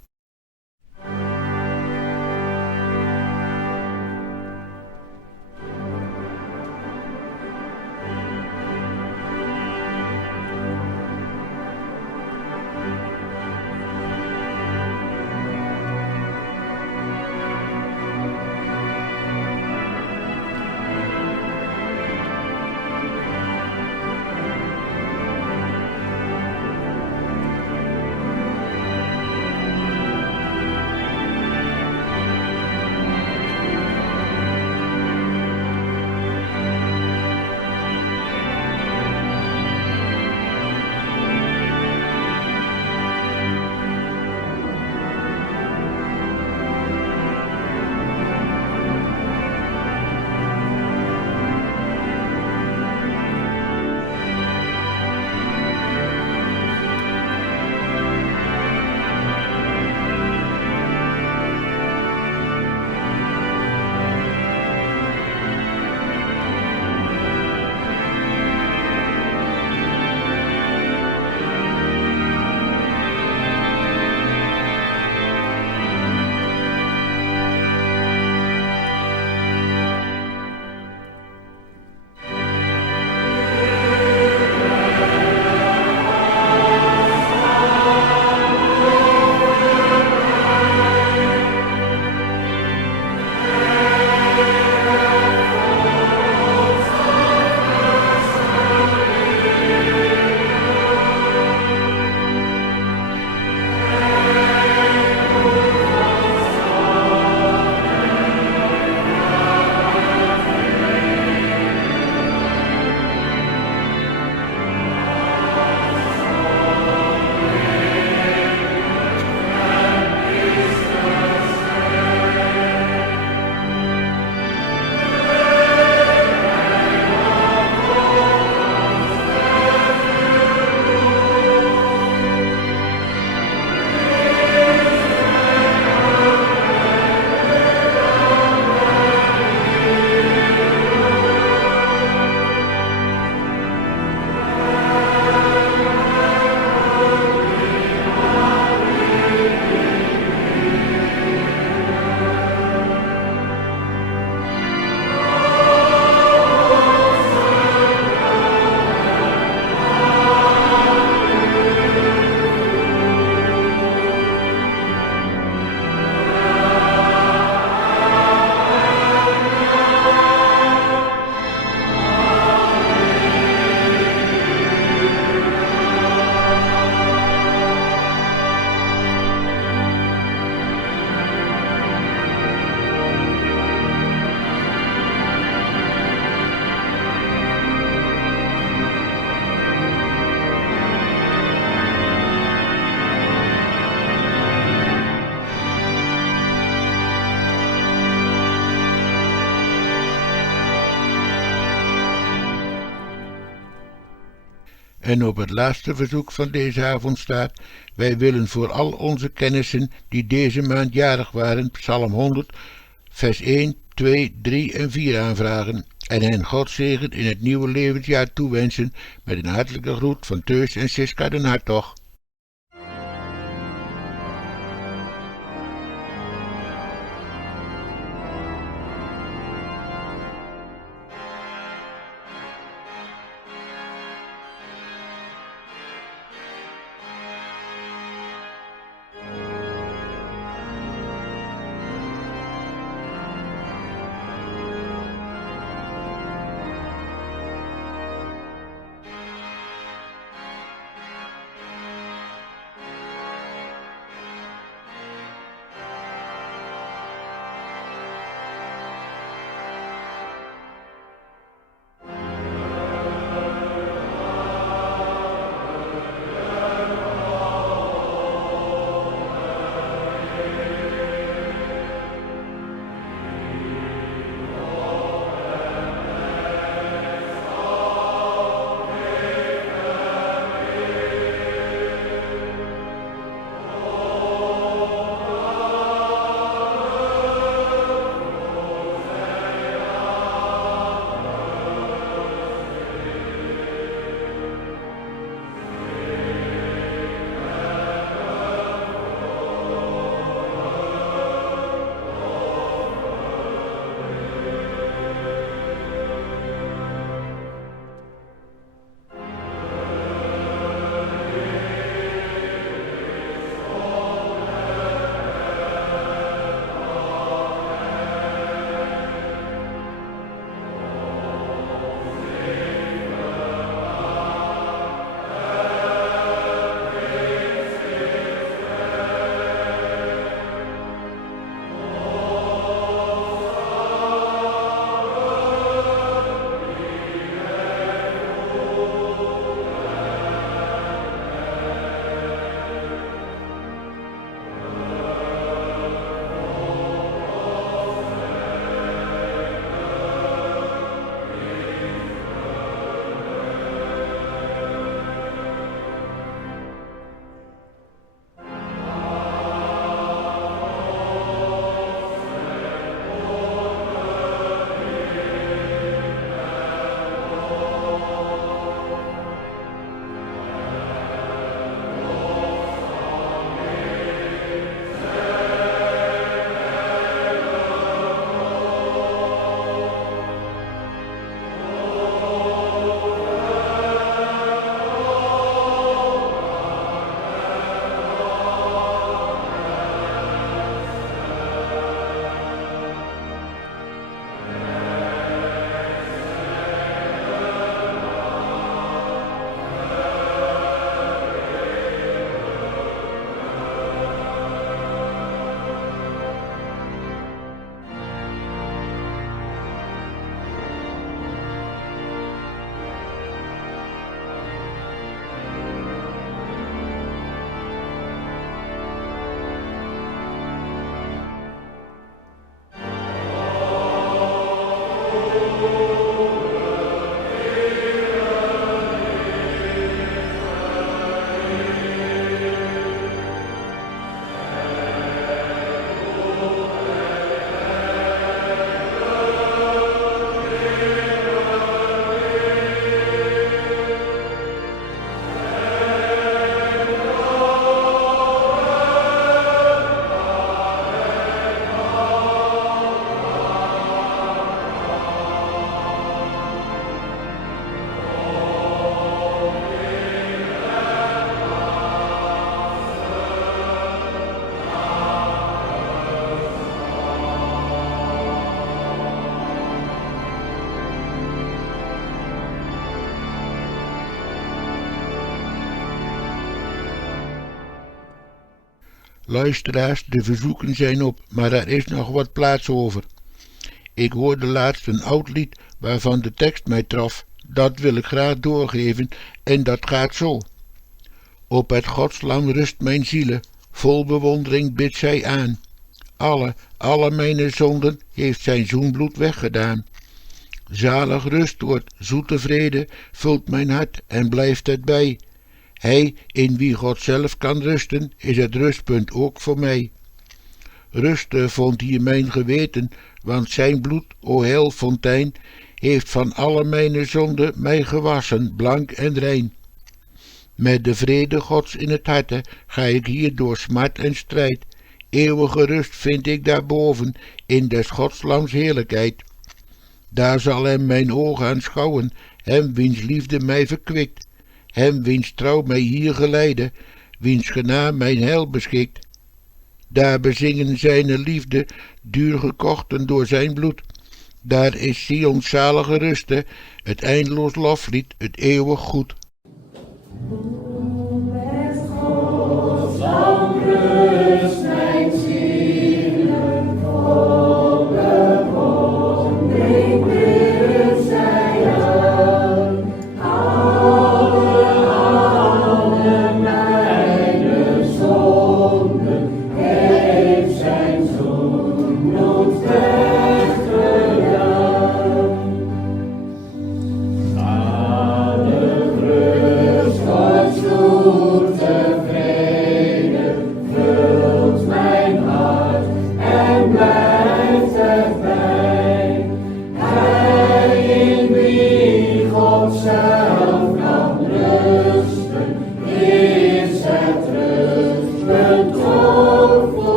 En op het laatste verzoek van deze avond staat: wij willen voor al onze kennissen die deze maand jarig waren, Psalm 100, vers 1, 2, 3 en 4 aanvragen en hen Gods zegen in het nieuwe levensjaar toewensen met een hartelijke groet van Teus en Siska den Hartog. Luisteraars, de verzoeken zijn op, maar er is nog wat plaats over. Ik hoorde laatst een oud lied waarvan de tekst mij trof. Dat wil ik graag doorgeven en dat gaat zo. Op het godslam rust mijn ziele, vol bewondering bidt zij aan. Alle mijn zonden heeft zijn zoenbloed weggedaan. Zalig rustwoord, zoete vrede, vult mijn hart en blijft het bij. Hij, in wie God zelf kan rusten, is het rustpunt ook voor mij. Rusten vond hier mijn geweten, want zijn bloed, o heilfontein, heeft van alle mijn zonden mij gewassen, blank en rein. Met de vrede Gods in het harte ga ik hier door smart en strijd. Eeuwige rust vind ik daarboven, in des Godslams heerlijkheid. Daar zal hem mijn ogen aanschouwen, hem wiens liefde mij verkwikt, hem wiens trouw mij hier geleide, wiens genade mijn heil beschikt. Daar bezingen zijne liefde, duur gekochten door zijn bloed. Daar is Sions zalige ruste, het eindeloos loflied, het eeuwig goed.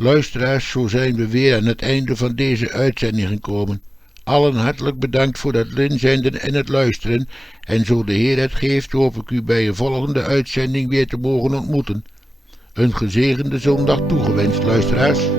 Luisteraars, zo zijn we weer aan het einde van deze uitzending gekomen. Allen hartelijk bedankt voor het inzenden en het luisteren. En zo de Heer het geeft, hoop ik u bij een volgende uitzending weer te mogen ontmoeten. Een gezegende zondag toegewenst, luisteraars.